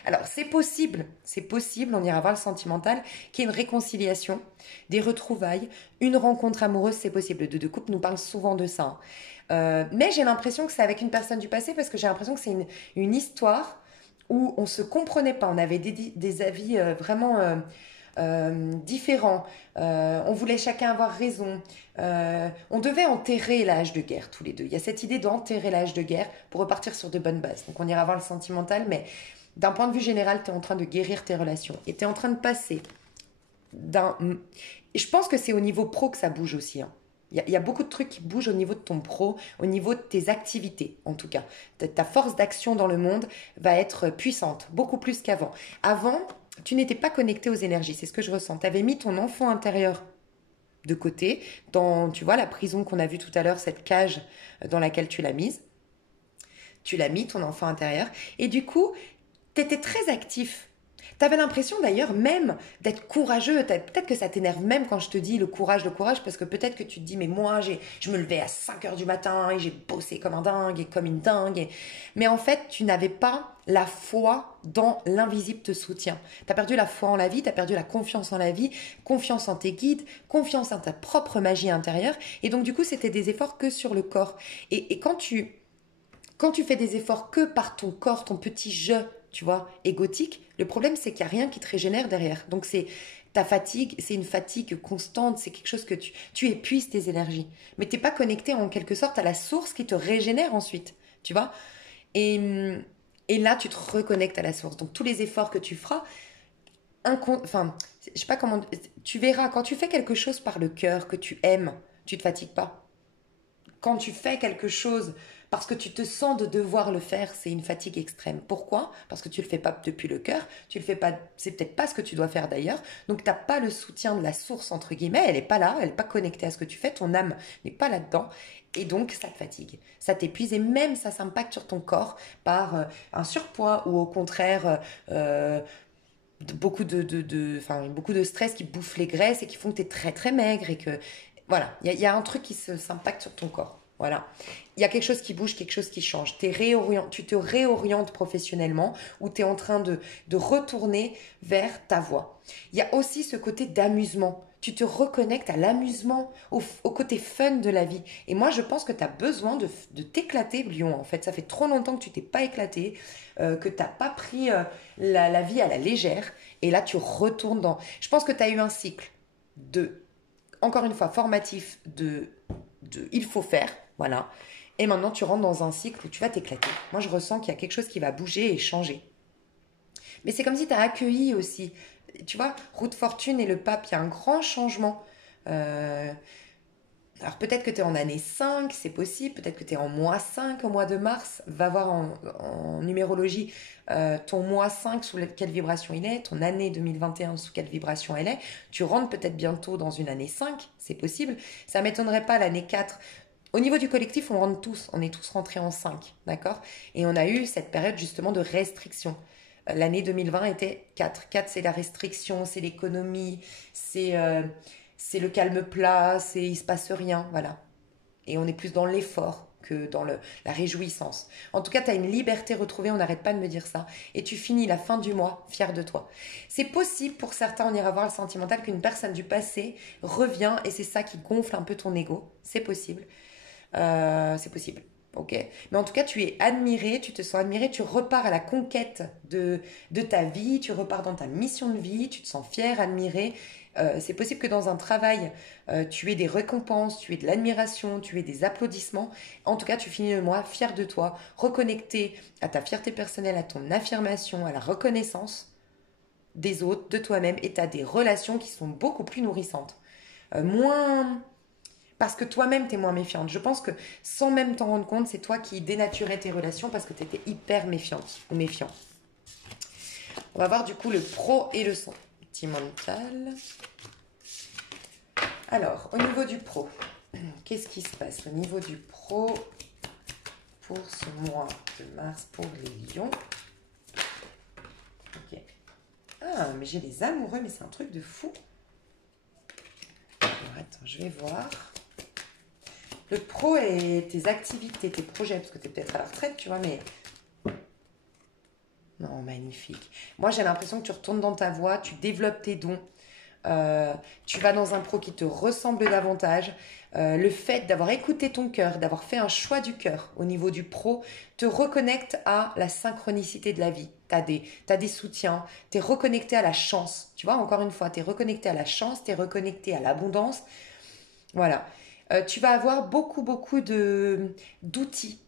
Alors, c'est possible, on ira voir le sentimental, qu'il y ait une réconciliation, des retrouvailles, une rencontre amoureuse, c'est possible. Le 2 de coupe nous parle souvent de ça. Mais j'ai l'impression que c'est avec une personne du passé parce que j'ai l'impression que c'est une histoire où on ne se comprenait pas, on avait des avis vraiment différents, on voulait chacun avoir raison, on devait enterrer l'âge de guerre tous les deux. Il y a cette idée d'enterrer l'âge de guerre pour repartir sur de bonnes bases. Donc on ira voir le sentimental, mais d'un point de vue général, tu es en train de guérir tes relations et tu es en train de passer Et je pense que c'est au niveau pro que ça bouge aussi, hein. Il y a beaucoup de trucs qui bougent au niveau de ton pro, au niveau de tes activités en tout cas. Ta force d'action dans le monde va être puissante, beaucoup plus qu'avant. Avant, tu n'étais pas connecté aux énergies, c'est ce que je ressens. Tu avais mis ton enfant intérieur de côté, dans, tu vois, la prison qu'on a vue tout à l'heure, cette cage dans laquelle tu l'as mise. Tu l'as mis, ton enfant intérieur, et du coup, tu étais très actif. Tu avais l'impression d'ailleurs même d'être courageux. Peut-être que ça t'énerve même quand je te dis le courage, parce que peut-être que tu te dis, mais moi, je me levais à 5 heures du matin et j'ai bossé comme un dingue et comme une dingue. Mais en fait, tu n'avais pas la foi dans l'invisible te soutient. Tu as perdu la foi en la vie, tu as perdu la confiance en la vie, confiance en tes guides, confiance en ta propre magie intérieure. Et donc, du coup, c'était des efforts que sur le corps. Et quand tu fais des efforts que par ton corps, ton petit jeu, tu vois, égotique, le problème c'est qu'il n'y a rien qui te régénère derrière. Donc c'est ta fatigue, c'est une fatigue constante, c'est quelque chose que tu épuises tes énergies. Mais tu n'es pas connecté en quelque sorte à la source qui te régénère ensuite, tu vois. Et, et là, tu te reconnectes à la source. Donc tous les efforts que tu feras, enfin, je sais pas comment, tu verras, quand tu fais quelque chose par le cœur, que tu aimes, tu te fatigues pas. Quand tu fais quelque chose parce que tu te sens de devoir le faire, c'est une fatigue extrême. Pourquoi? Parce que tu le fais pas depuis le cœur, tu le fais pas, c'est peut-être pas ce que tu dois faire d'ailleurs. Donc tu n'as pas le soutien de la source entre guillemets, elle est pas là, elle est pas connectée à ce que tu fais, ton âme n'est pas là-dedans. Et donc, ça te fatigue, ça t'épuise et même ça s'impacte sur ton corps par un surpoids ou au contraire beaucoup de stress qui bouffe les graisses et qui font que tu es très très maigre et que voilà, il y a un truc qui s'impacte sur ton corps. Voilà. Il y a quelque chose qui bouge, quelque chose qui change. Tu te réorientes professionnellement ou tu es en train de retourner vers ta voie. Il y a aussi ce côté d'amusement. Tu te reconnectes à l'amusement, au côté fun de la vie. Et moi, je pense que tu as besoin de t'éclater, Lion. En fait, ça fait trop longtemps que tu t'es pas éclaté, que tu n'as pas pris la vie à la légère. Et là, tu retournes dans... Je pense que tu as eu un cycle de, encore une fois, formatif de il faut faire, voilà. Et maintenant, tu rentres dans un cycle où tu vas t'éclater. Moi, je ressens qu'il y a quelque chose qui va bouger et changer. Mais c'est comme si tu as accueilli aussi. Tu vois, Route Fortune et le pape, il y a un grand changement. Euh, alors peut-être que tu es en année 5, c'est possible. Peut-être que tu es en mois 5 au mois de mars. Va voir en numérologie ton mois 5 sous quelle vibration il est, ton année 2021 sous quelle vibration elle est. Tu rentres peut-être bientôt dans une année 5, c'est possible. Ça m'étonnerait pas l'année 4. Au niveau du collectif, on est tous rentrés en 5, d'accord? Et on a eu cette période justement de restriction. L'année 2020 était 4. 4, c'est la restriction, c'est l'économie, c'est le calme plat, c'est il se passe rien, voilà. Et on est plus dans l'effort que dans la réjouissance. En tout cas, tu as une liberté retrouvée, on n'arrête pas de me dire ça. Et tu finis la fin du mois fier de toi. C'est possible pour certains, on ira voir le sentimental, qu'une personne du passé revient et c'est ça qui gonfle un peu ton ego. C'est possible. C'est possible. Ok. Mais en tout cas, tu es admiré, tu te sens admiré, tu repars à la conquête de ta vie, tu repars dans ta mission de vie, tu te sens fier, admiré. C'est possible que dans un travail, tu aies des récompenses, tu aies de l'admiration, tu aies des applaudissements. En tout cas, tu finis le mois fier de toi, reconnecté à ta fierté personnelle, à ton affirmation, à la reconnaissance des autres, de toi-même, et tu as des relations qui sont beaucoup plus nourrissantes. Moins parce que toi-même, tu es moins méfiante. Je pense que sans même t'en rendre compte, c'est toi qui dénaturais tes relations parce que tu étais hyper méfiante ou méfiant. On va voir du coup le pro et le sentimental. Alors, au niveau du pro, qu'est-ce qui se passe au niveau du pro pour ce mois de mars pour les lions? Ok. Ah, mais j'ai les amoureux, mais c'est un truc de fou. Alors, attends, je vais voir. Le pro et tes activités, tes projets, parce que tu es peut-être à la retraite, tu vois, mais... Non, magnifique. Moi, j'ai l'impression que tu retournes dans ta voie, tu développes tes dons, tu vas dans un pro qui te ressemble davantage. Le fait d'avoir écouté ton cœur, d'avoir fait un choix du cœur au niveau du pro, te reconnecte à la synchronicité de la vie. T'as des soutiens, t'es reconnecté à la chance. Tu vois, encore une fois, t'es reconnecté à la chance, t'es reconnecté à l'abondance. Voilà. Tu vas avoir beaucoup d'outils,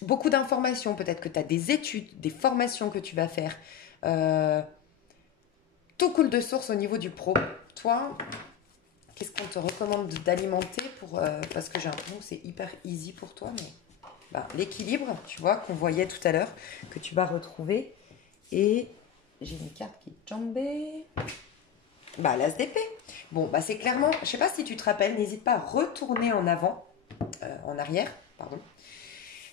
beaucoup d'informations. Peut-être que tu as des études, des formations que tu vas faire. Tout coule de source au niveau du pro. Toi, qu'est-ce qu'on te recommande d'alimenter parce que j'ai l'impression que c'est hyper easy pour toi, mais l'équilibre, tu vois, qu'on voyait tout à l'heure, que tu vas retrouver. Et j'ai une carte qui est tombée. L'as d'épée. Bon, c'est clairement, je sais pas si tu te rappelles, n'hésite pas à retourner en arrière, pardon.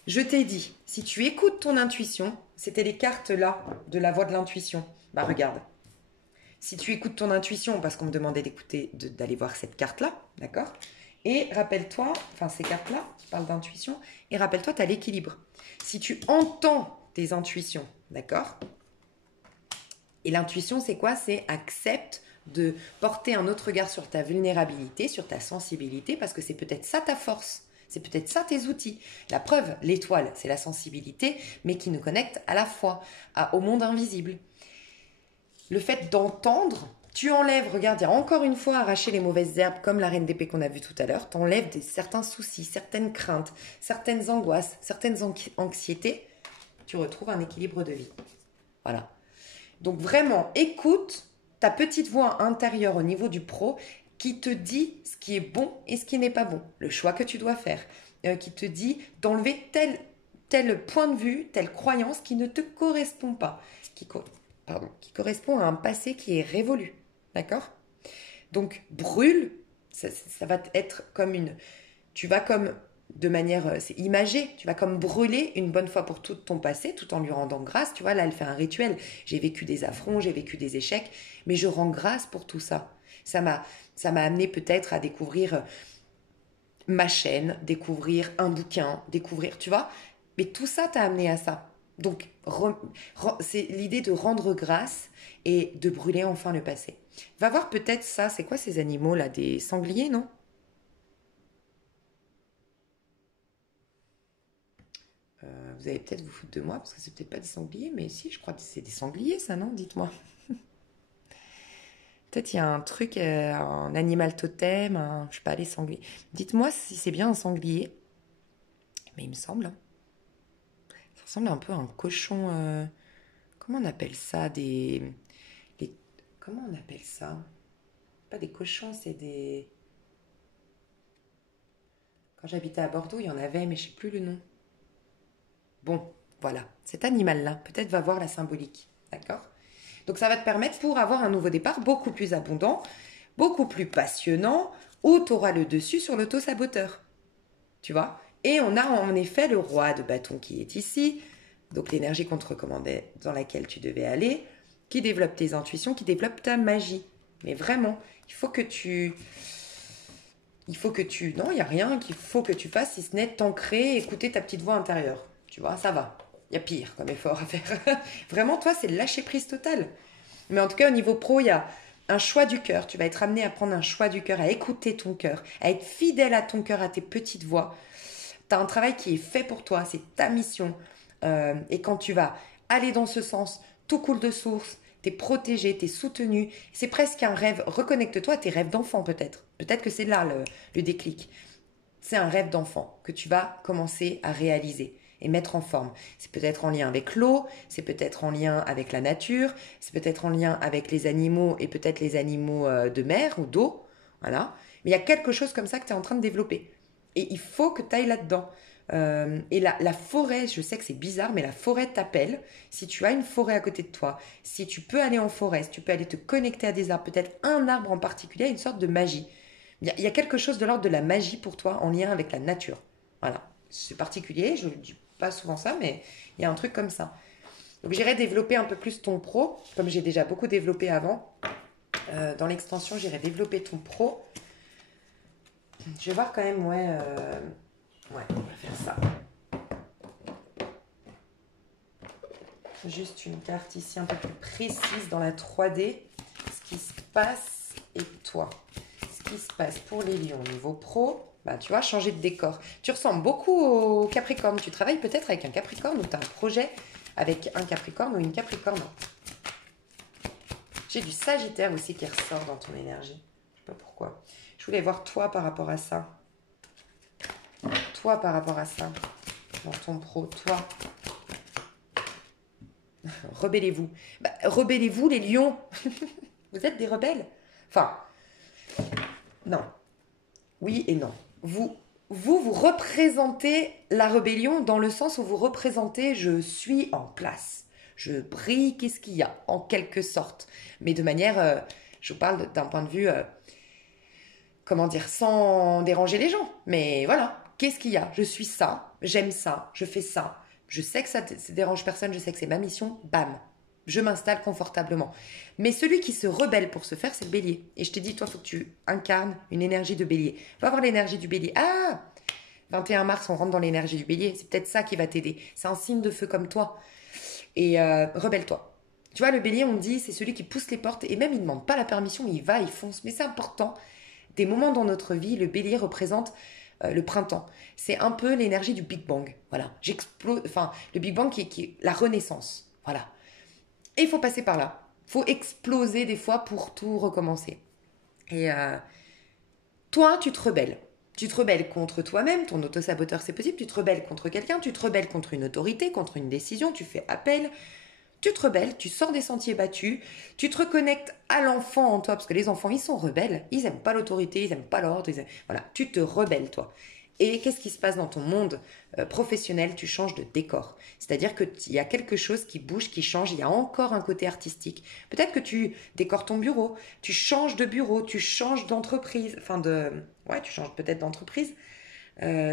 Je t'ai dit, si tu écoutes ton intuition, c'était les cartes là, de la voix de l'intuition. Bah regarde. Si tu écoutes ton intuition, parce qu'on me demandait d'écouter, d'aller voir cette carte-là, d'accord? Et rappelle-toi, enfin ces cartes-là, qui parlent d'intuition, et rappelle-toi, tu as l'équilibre. Si tu entends tes intuitions, d'accord? Et l'intuition, c'est quoi? C'est accepte de porter un autre regard sur ta vulnérabilité, sur ta sensibilité, parce que c'est peut-être ça ta force. C'est peut-être ça tes outils. La preuve, l'étoile, c'est la sensibilité, mais qui nous connecte à la fois au monde invisible. Le fait d'entendre, tu enlèves, regarde, il y a encore une fois arracher les mauvaises herbes comme la reine d'épée qu'on a vue tout à l'heure, tu enlèves certains soucis, certaines craintes, certaines angoisses, certaines anxiétés, tu retrouves un équilibre de vie. Voilà. Donc vraiment, écoute ta petite voix intérieure au niveau du pro qui te dit ce qui est bon et ce qui n'est pas bon, le choix que tu dois faire, qui te dit d'enlever tel point de vue, telle croyance qui ne te correspond pas, qui correspond à un passé qui est révolu. D'accord? Donc, brûle, ça va être comme tu vas comme, de manière, c'est imagé, tu vas comme brûler une bonne fois pour toutes ton passé, tout en lui rendant grâce. Tu vois, là, elle fait un rituel. J'ai vécu des affronts, j'ai vécu des échecs, mais je rends grâce pour tout ça. Ça m'a amené peut-être à découvrir ma chaîne, découvrir un bouquin, découvrir, tu vois. Mais tout ça t'a amené à ça. Donc, c'est l'idée de rendre grâce et de brûler enfin le passé. Va voir peut-être ça, c'est quoi ces animaux là? Des sangliers, non? Vous allez peut-être vous foutre de moi parce que c'est peut-être pas des sangliers, mais si, je crois que c'est des sangliers ça, non? Dites-moi. Peut-être il y a un truc, un animal totem, je sais pas, les sangliers. Dites-moi si c'est bien un sanglier. Mais il me semble, hein. Ça ressemble un peu à un cochon. Comment on appelle ça? Comment on appelle ça? Pas des cochons, c'est des. Quand j'habitais à Bordeaux, il y en avait, mais je sais plus le nom. Bon, voilà, cet animal-là, peut-être va voir la symbolique, d'accord? Donc ça va te permettre pour avoir un nouveau départ beaucoup plus abondant, beaucoup plus passionnant, où tu auras le dessus sur l'auto-saboteur, tu vois? Et on a en effet le roi de bâton qui est ici, donc l'énergie qu'on te recommandait dans laquelle tu devais aller, qui développe tes intuitions, qui développe ta magie. Mais vraiment, il faut que tu... Non, il n'y a rien qu'il faut que tu fasses si ce n'est t'ancrer, écouter ta petite voix intérieure. Tu vois, ça va. Il y a pire comme effort à faire. Vraiment, toi, c'est le lâcher prise total. Mais en tout cas, au niveau pro, il y a un choix du cœur. Tu vas être amené à prendre un choix du cœur, à écouter ton cœur, à être fidèle à ton cœur, à tes petites voix. Tu as un travail qui est fait pour toi, c'est ta mission. Et quand tu vas aller dans ce sens, tout coule de source, tu es protégé, tu es soutenu. C'est presque un rêve. Reconnecte-toi à tes rêves d'enfant peut-être. Peut-être que c'est là le déclic. C'est un rêve d'enfant que tu vas commencer à réaliser et mettre en forme. C'est peut-être en lien avec l'eau, c'est peut-être en lien avec la nature, c'est peut-être en lien avec les animaux et peut-être les animaux de mer ou d'eau. Voilà. Mais il y a quelque chose comme ça que tu es en train de développer. Et il faut que tu ailles là-dedans. Et la forêt, je sais que c'est bizarre, mais la forêt t'appelle. Si tu as une forêt à côté de toi, si tu peux aller en forêt, si tu peux aller te connecter à des arbres, peut-être un arbre en particulier, une sorte de magie. Il y a quelque chose de l'ordre de la magie pour toi en lien avec la nature. Voilà. C'est particulier, je ne dis pas souvent ça, mais il y a un truc comme ça. Donc j'irai développer un peu plus ton pro, comme j'ai déjà beaucoup développé avant. Dans l'extension, j'irai développer ton pro. Je vais voir quand même, ouais, on va faire ça. Juste une carte ici un peu plus précise dans la 3D. Ce qui se passe et toi. Ce qui se passe pour les lions niveau pro, bah, tu vois, changer de décor. Tu ressembles beaucoup au Capricorne. Tu travailles peut-être avec un Capricorne ou tu as un projet avec un Capricorne ou une Capricorne. J'ai du Sagittaire aussi qui ressort dans ton énergie. Je sais pas pourquoi. Je voulais voir toi par rapport à ça. Toi par rapport à ça. Dans ton pro, toi. Rebellez-vous. Bah, rebellez-vous les lions. Vous êtes des rebelles. Enfin, non. Oui et non. Vous représentez la rébellion dans le sens où vous représentez je suis en place. Je brille, qu'est-ce qu'il y a en quelque sorte. Mais de manière, je vous parle d'un point de vue, comment dire, sans déranger les gens. Mais voilà, qu'est-ce qu'il y a? Je suis ça, j'aime ça, je fais ça. Je sais que ça dérange personne, je sais que c'est ma mission, bam. je m'installe confortablement. Mais celui qui se rebelle pour ce faire, c'est le bélier. Et je t'ai dit, toi, il faut que tu incarnes une énergie de bélier. Va avoir l'énergie du bélier. Ah, 21 mars, on rentre dans l'énergie du bélier. C'est peut-être ça qui va t'aider. C'est un signe de feu comme toi. Et rebelle-toi. Tu vois, le bélier, on dit, c'est celui qui pousse les portes. Et même, il ne demande pas la permission, il va, il fonce. Mais c'est important. Des moments dans notre vie, le bélier représente le printemps. C'est un peu l'énergie du Big Bang. Voilà. J'explose. Enfin, le Big Bang qui est la renaissance. Voilà. Et il faut passer par là. Il faut exploser des fois pour tout recommencer. Et toi, tu te rebelles. Tu te rebelles contre toi-même, ton autosaboteur c'est possible, tu te rebelles contre quelqu'un, tu te rebelles contre une autorité, contre une décision, tu fais appel, tu te rebelles, tu sors des sentiers battus, tu te reconnectes à l'enfant en toi, parce que les enfants ils sont rebelles, ils n'aiment pas l'autorité, ils n'aiment pas l'ordre, voilà, tu te rebelles toi. Et qu'est-ce qui se passe dans ton monde professionnel? Tu changes de décor. C'est-à-dire qu'il y a quelque chose qui bouge, qui change, il y a encore un côté artistique. Peut-être que tu décores ton bureau, tu changes de bureau, tu changes d'entreprise, ouais, tu changes peut-être d'entreprise,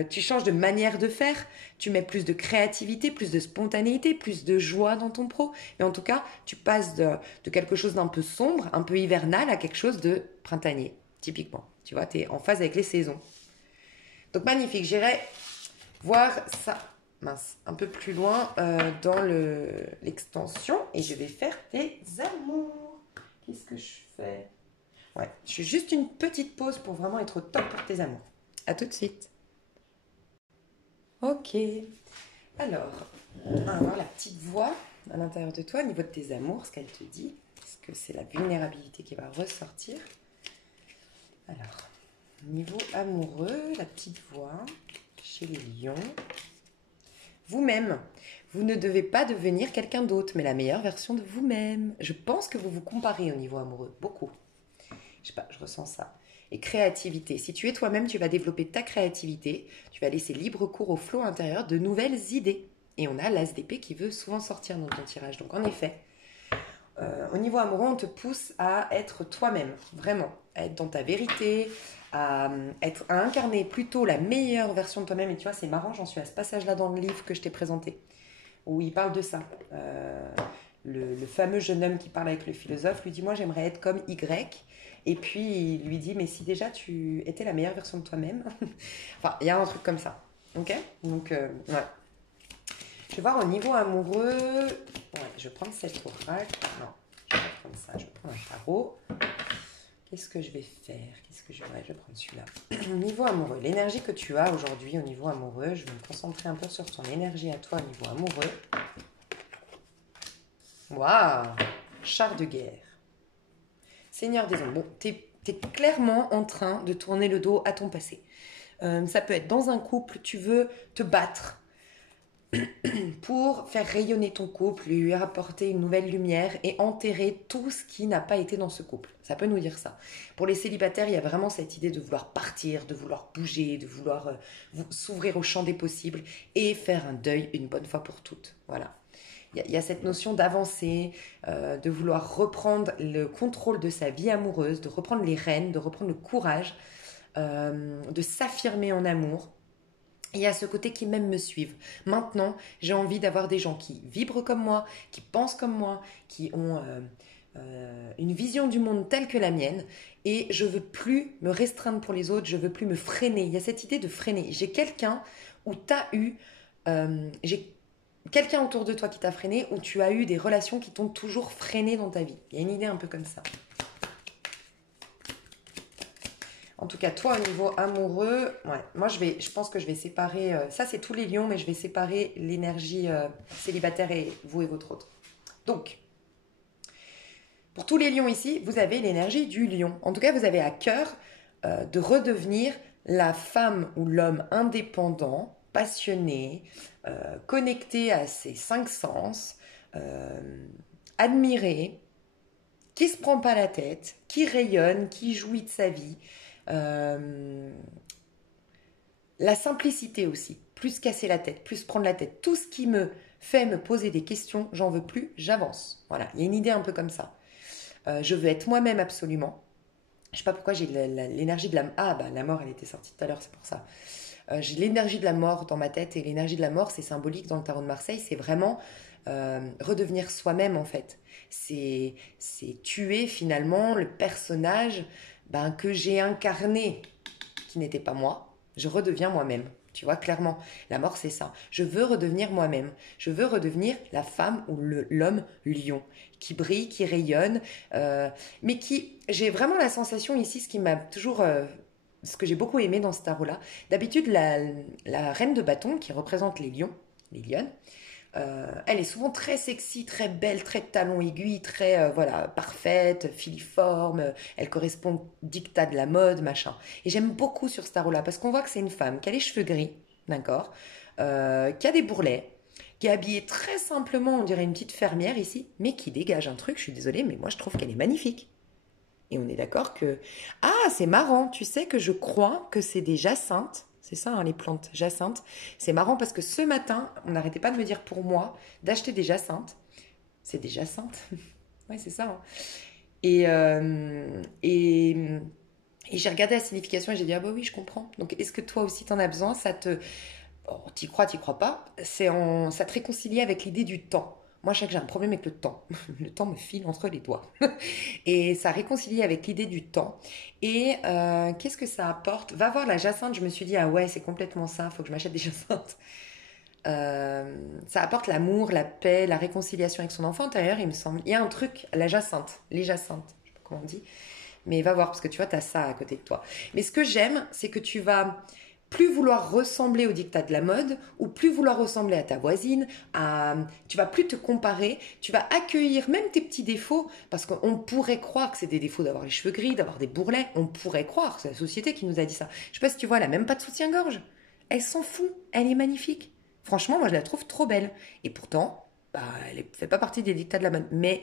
tu changes de manière de faire, tu mets plus de créativité, plus de spontanéité, plus de joie dans ton pro. Mais en tout cas, tu passes de quelque chose d'un peu sombre, un peu hivernal, à quelque chose de printanier, typiquement. Tu vois, tu es en phase avec les saisons. Donc magnifique, j'irai voir ça, mince, un peu plus loin dans l'extension et je vais faire tes amours. Qu'est-ce que je fais? Ouais, je fais juste une petite pause pour vraiment être au top pour tes amours. À tout de suite. Ok, alors, on va voir la petite voix à l'intérieur de toi au niveau de tes amours, ce qu'elle te dit. Est-ce que c'est la vulnérabilité qui va ressortir? Alors, niveau amoureux, la petite voix chez les lions. Vous-même, vous ne devez pas devenir quelqu'un d'autre, mais la meilleure version de vous-même. Je pense que vous vous comparez au niveau amoureux, beaucoup. Je sais pas, je ressens ça. Et créativité. Si tu es toi-même, tu vas développer ta créativité. Tu vas laisser libre cours au flot intérieur de nouvelles idées. Et on a l'as d'épée qui veut souvent sortir dans ton tirage. Donc en effet, au niveau amoureux, on te pousse à être toi-même, vraiment. À être dans ta vérité, à incarner plutôt la meilleure version de toi-même. Et tu vois, c'est marrant, j'en suis à ce passage-là dans le livre que je t'ai présenté, où il parle de ça. Le fameux jeune homme qui parle avec le philosophe lui dit, moi j'aimerais être comme Y. Et puis il lui dit, mais si déjà tu étais la meilleure version de toi-même. Enfin, il y a un truc comme ça. Ok? Donc, ouais. Je vais voir au niveau amoureux. Ouais, je vais prendre cet oracle. Non, je vais pas prendre ça. Je vais prendre un tarot. Qu'est-ce que je vais faire? Je vais prendre celui-là. Au niveau amoureux, l'énergie que tu as aujourd'hui au niveau amoureux, je vais me concentrer un peu sur ton énergie à toi au niveau amoureux. Waouh! Char de guerre. Seigneur des ombres. Bon, t'es clairement en train de tourner le dos à ton passé. Ça peut être dans un couple, tu veux te battre pour faire rayonner ton couple, lui apporter une nouvelle lumière et enterrer tout ce qui n'a pas été dans ce couple. Ça peut nous dire ça. Pour les célibataires, il y a vraiment cette idée de vouloir partir, de vouloir bouger, de vouloir s'ouvrir au champ des possibles et faire un deuil une bonne fois pour toutes. Voilà. Il y a cette notion d'avancer, de vouloir reprendre le contrôle de sa vie amoureuse, de reprendre les rênes, de reprendre le courage, de s'affirmer en amour. Il y a ce côté qui même me suivent. Maintenant, j'ai envie d'avoir des gens qui vibrent comme moi, qui pensent comme moi, qui ont une vision du monde telle que la mienne. Et je veux plus me restreindre pour les autres, je veux plus me freiner. Il y a cette idée de freiner. J'ai quelqu'un où tu as eu... j'ai quelqu'un autour de toi qui t'a freiné, ou tu as eu des relations qui t'ont toujours freiné dans ta vie. Il y a une idée un peu comme ça. En tout cas, toi, au niveau amoureux, ouais, moi, je pense que je vais séparer... ça, c'est tous les lions, mais je vais séparer l'énergie célibataire et vous et votre autre. Donc, pour tous les lions ici, vous avez l'énergie du lion. En tout cas, vous avez à cœur de redevenir la femme ou l'homme indépendant, passionné, connecté à ses 5 sens, admiré, qui se prend pas la tête, qui rayonne, qui jouit de sa vie. La simplicité aussi, plus casser la tête, plus prendre la tête. Tout ce qui me fait me poser des questions, j'en veux plus, j'avance. Voilà, il y a une idée un peu comme ça. Je veux être moi-même absolument. Je sais pas pourquoi j'ai l'énergie de la... Ah, bah la mort, elle était sortie tout à l'heure, c'est pour ça. J'ai l'énergie de la mort dans ma tête, et l'énergie de la mort, c'est symbolique dans le tarot de Marseille, c'est vraiment redevenir soi-même en fait. C'est tuer finalement le personnage que j'ai incarné, qui n'était pas moi. Je redeviens moi-même. Tu vois, clairement, la mort, c'est ça. Je veux redevenir moi-même. Je veux redevenir la femme ou l'homme lion, qui brille, qui rayonne, mais qui... J'ai vraiment la sensation ici, ce qui m'a toujours... ce que j'ai beaucoup aimé dans ce tarot-là. D'habitude, la reine de bâton, qui représente les lions, les lionnes, elle est souvent très sexy, très belle, très talon aiguille, très voilà, parfaite, filiforme. Elle correspond au dictat de la mode, machin. Et j'aime beaucoup sur ce tarot-là parce qu'on voit que c'est une femme qui a les cheveux gris, d'accord, qui a des bourrelets, qui est habillée très simplement, on dirait une petite fermière ici, mais qui dégage un truc. Je suis désolée, mais moi je trouve qu'elle est magnifique. Et on est d'accord que... Ah, c'est marrant, tu sais que je crois que c'est des jacinthes. C'est ça, hein, les plantes jacinthes. C'est marrant parce que ce matin, on n'arrêtait pas de me dire pour moi d'acheter des jacinthes. C'est des jacinthes. Ouais, c'est ça, hein. Et, euh, et, et j'ai regardé la signification et j'ai dit, ah bah oui, je comprends. Donc, est-ce que toi aussi, t'en as besoin? Ça te... Oh, t'y crois pas? Ça te réconcilie avec l'idée du temps. Moi, je sais que j'ai un problème avec le temps. Le temps me file entre les doigts. Et ça réconcilie avec l'idée du temps. Et qu'est-ce que ça apporte? Va voir la jacinthe, je me suis dit, ah ouais, c'est complètement ça, faut que je m'achète des jacinthes. Ça apporte l'amour, la paix, la réconciliation avec son enfant intérieur, il me semble. Il y a un truc, la jacinthe, les jacinthes, je sais pas comment on dit. Mais va voir, parce que tu vois, tu as ça à côté de toi. Mais ce que j'aime, c'est que tu vas plus vouloir ressembler au dictat de la mode ou plus vouloir ressembler à ta voisine, tu vas plus te comparer, tu vas accueillir même tes petits défauts parce qu'on pourrait croire que c'est des défauts d'avoir les cheveux gris, d'avoir des bourrelets, on pourrait croire, c'est la société qui nous a dit ça. Je sais pas si tu vois, elle a même pas de soutien-gorge. Elle s'en fout, elle est magnifique. Franchement, moi je la trouve trop belle. Et pourtant, elle ne fait pas partie des dictats de la mode, mais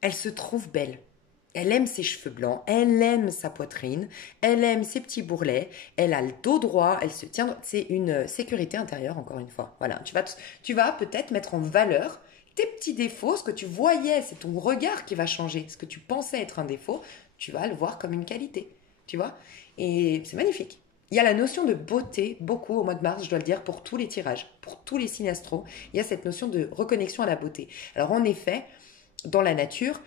elle se trouve belle. Elle aime ses cheveux blancs, elle aime sa poitrine, elle aime ses petits bourrelets, elle a le dos droit, elle se tient. C'est une sécurité intérieure, encore une fois. Voilà, tu vas peut-être mettre en valeur tes petits défauts, ce que tu voyais, c'est ton regard qui va changer. Ce que tu pensais être un défaut, tu vas le voir comme une qualité. Tu vois? Et c'est magnifique. Il y a la notion de beauté, beaucoup au mois de mars, je dois le dire, pour tous les tirages, pour tous les signes astro. Il y a cette notion de reconnexion à la beauté. Alors en effet, dans la nature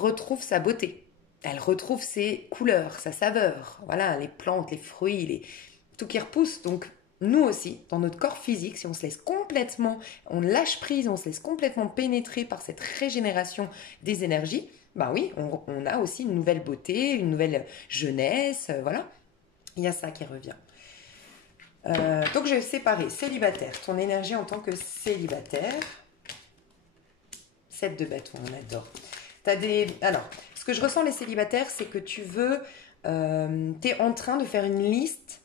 retrouve sa beauté. Elle retrouve ses couleurs, sa saveur. Voilà, les plantes, les fruits, tout qui repousse. Donc, nous aussi, dans notre corps physique, si on se laisse complètement, on lâche prise, on se laisse complètement pénétrer par cette régénération des énergies, oui, on a aussi une nouvelle beauté, une nouvelle jeunesse, voilà. Il y a ça qui revient. Donc, je vais séparer célibataire, ton énergie en tant que célibataire. 7 de bâton, on adore. Alors, ce que je ressens les célibataires, c'est que tu veux... tu es en train de faire une liste.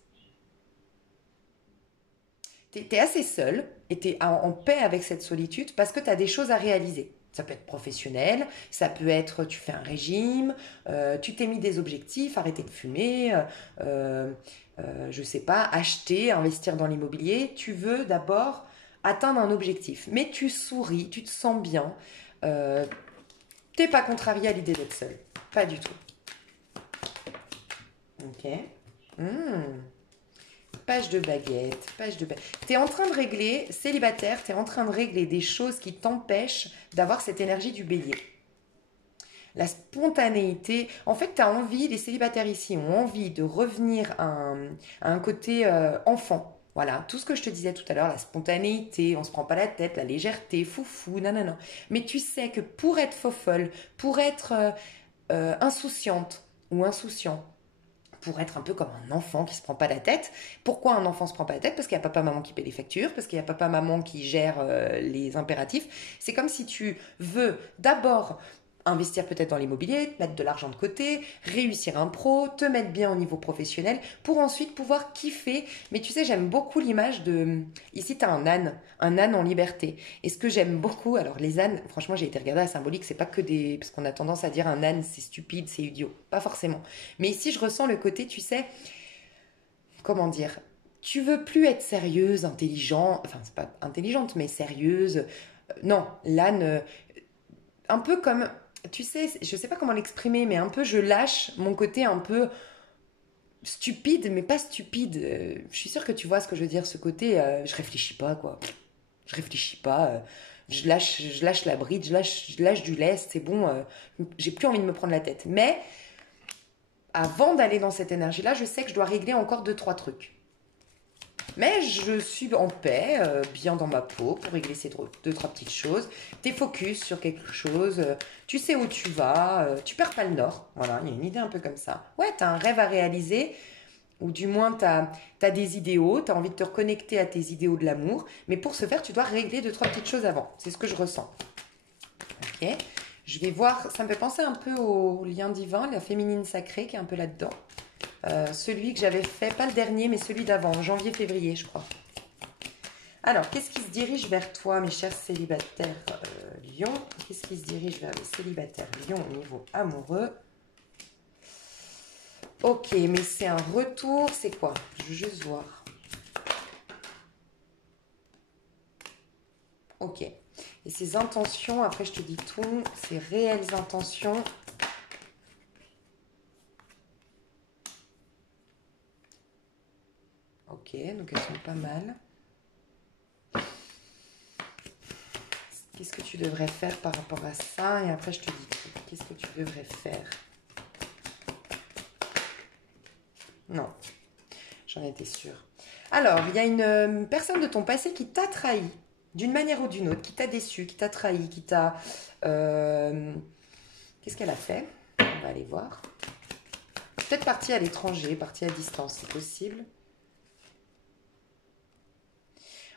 Tu es assez seul et tu es en paix avec cette solitude parce que tu as des choses à réaliser. Ça peut être professionnel, ça peut être tu fais un régime, tu t'es mis des objectifs, arrêter de fumer, je sais pas, acheter, investir dans l'immobilier. Tu veux d'abord atteindre un objectif. Mais tu souris, tu te sens bien. T'es pas contrarié à l'idée d'être seul. Pas du tout. Ok. Page de baguette, T'es en train de régler, célibataire, t'es en train de régler des choses qui t'empêchent d'avoir cette énergie du bélier. La spontanéité. En fait, tu as envie, les célibataires ici ont envie de revenir à un côté enfant. Voilà, tout ce que je te disais tout à l'heure, la spontanéité, on se prend pas la tête, la légèreté, foufou, non. Mais tu sais que pour être fofolle, pour être insouciante ou insouciant, pour être un peu comme un enfant qui se prend pas la tête. Pourquoi un enfant se prend pas la tête? Parce qu'il y a papa, maman qui paie les factures, parce qu'il y a papa, maman qui gère les impératifs. C'est comme si tu veux d'abord investir peut-être dans l'immobilier, mettre de l'argent de côté, réussir un pro, te mettre bien au niveau professionnel pour ensuite pouvoir kiffer. Mais tu sais, j'aime beaucoup l'image de... Ici, tu as un âne en liberté. Et ce que j'aime beaucoup, alors les ânes, franchement, j'ai été regarder la symbolique, c'est pas que des... Parce qu'on a tendance à dire un âne, c'est stupide, c'est idiot. Pas forcément. Mais ici, je ressens le côté, tu sais, comment dire, tu veux plus être sérieuse, intelligente, enfin, c'est pas intelligente, mais sérieuse. Non, l'âne, un peu comme... Tu sais, je sais pas comment l'exprimer, mais un peu je lâche mon côté un peu stupide, mais pas stupide. Je suis sûre que tu vois ce que je veux dire, ce côté je réfléchis pas, quoi. Je réfléchis pas, je lâche la bride, je lâche du lest, c'est bon, j'ai plus envie de me prendre la tête. Mais avant d'aller dans cette énergie-là, je sais que je dois régler encore deux, trois trucs. Mais je suis en paix, bien dans ma peau pour régler ces deux, trois petites choses. T'es focus sur quelque chose, tu sais où tu vas, tu perds pas le nord. Voilà, il y a une idée un peu comme ça. Ouais, t'as un rêve à réaliser, ou du moins t'as des idéaux, t'as envie de te reconnecter à tes idéaux de l'amour. Mais pour ce faire, tu dois régler deux, trois petites choses avant. C'est ce que je ressens. Ok. Je vais voir, ça me fait penser un peu au lien divin, la féminine sacrée qui est un peu là-dedans. Celui que j'avais fait, pas le dernier, mais celui d'avant, janvier-février, je crois. Alors, qu'est-ce qui se dirige vers toi, mes chers célibataires Lion? Qu'est-ce qui se dirige vers les célibataires Lion au niveau amoureux? Ok, mais c'est un retour, c'est quoi? Je veux juste voir. Ok. Et ces intentions, après je te dis tout, ces réelles intentions. Ok, donc elles sont pas mal. Qu'est-ce que tu devrais faire par rapport à ça? Et après je te dis tout. Qu'est-ce que tu devrais faire? Non, j'en étais sûre. Alors, il y a une personne de ton passé qui t'a trahi, d'une manière ou d'une autre, qui t'a déçu, qui t'a trahi, qui t'a... Qu'est-ce qu'elle a fait? On va aller voir. Peut-être partie à l'étranger, partie à distance, c'est possible.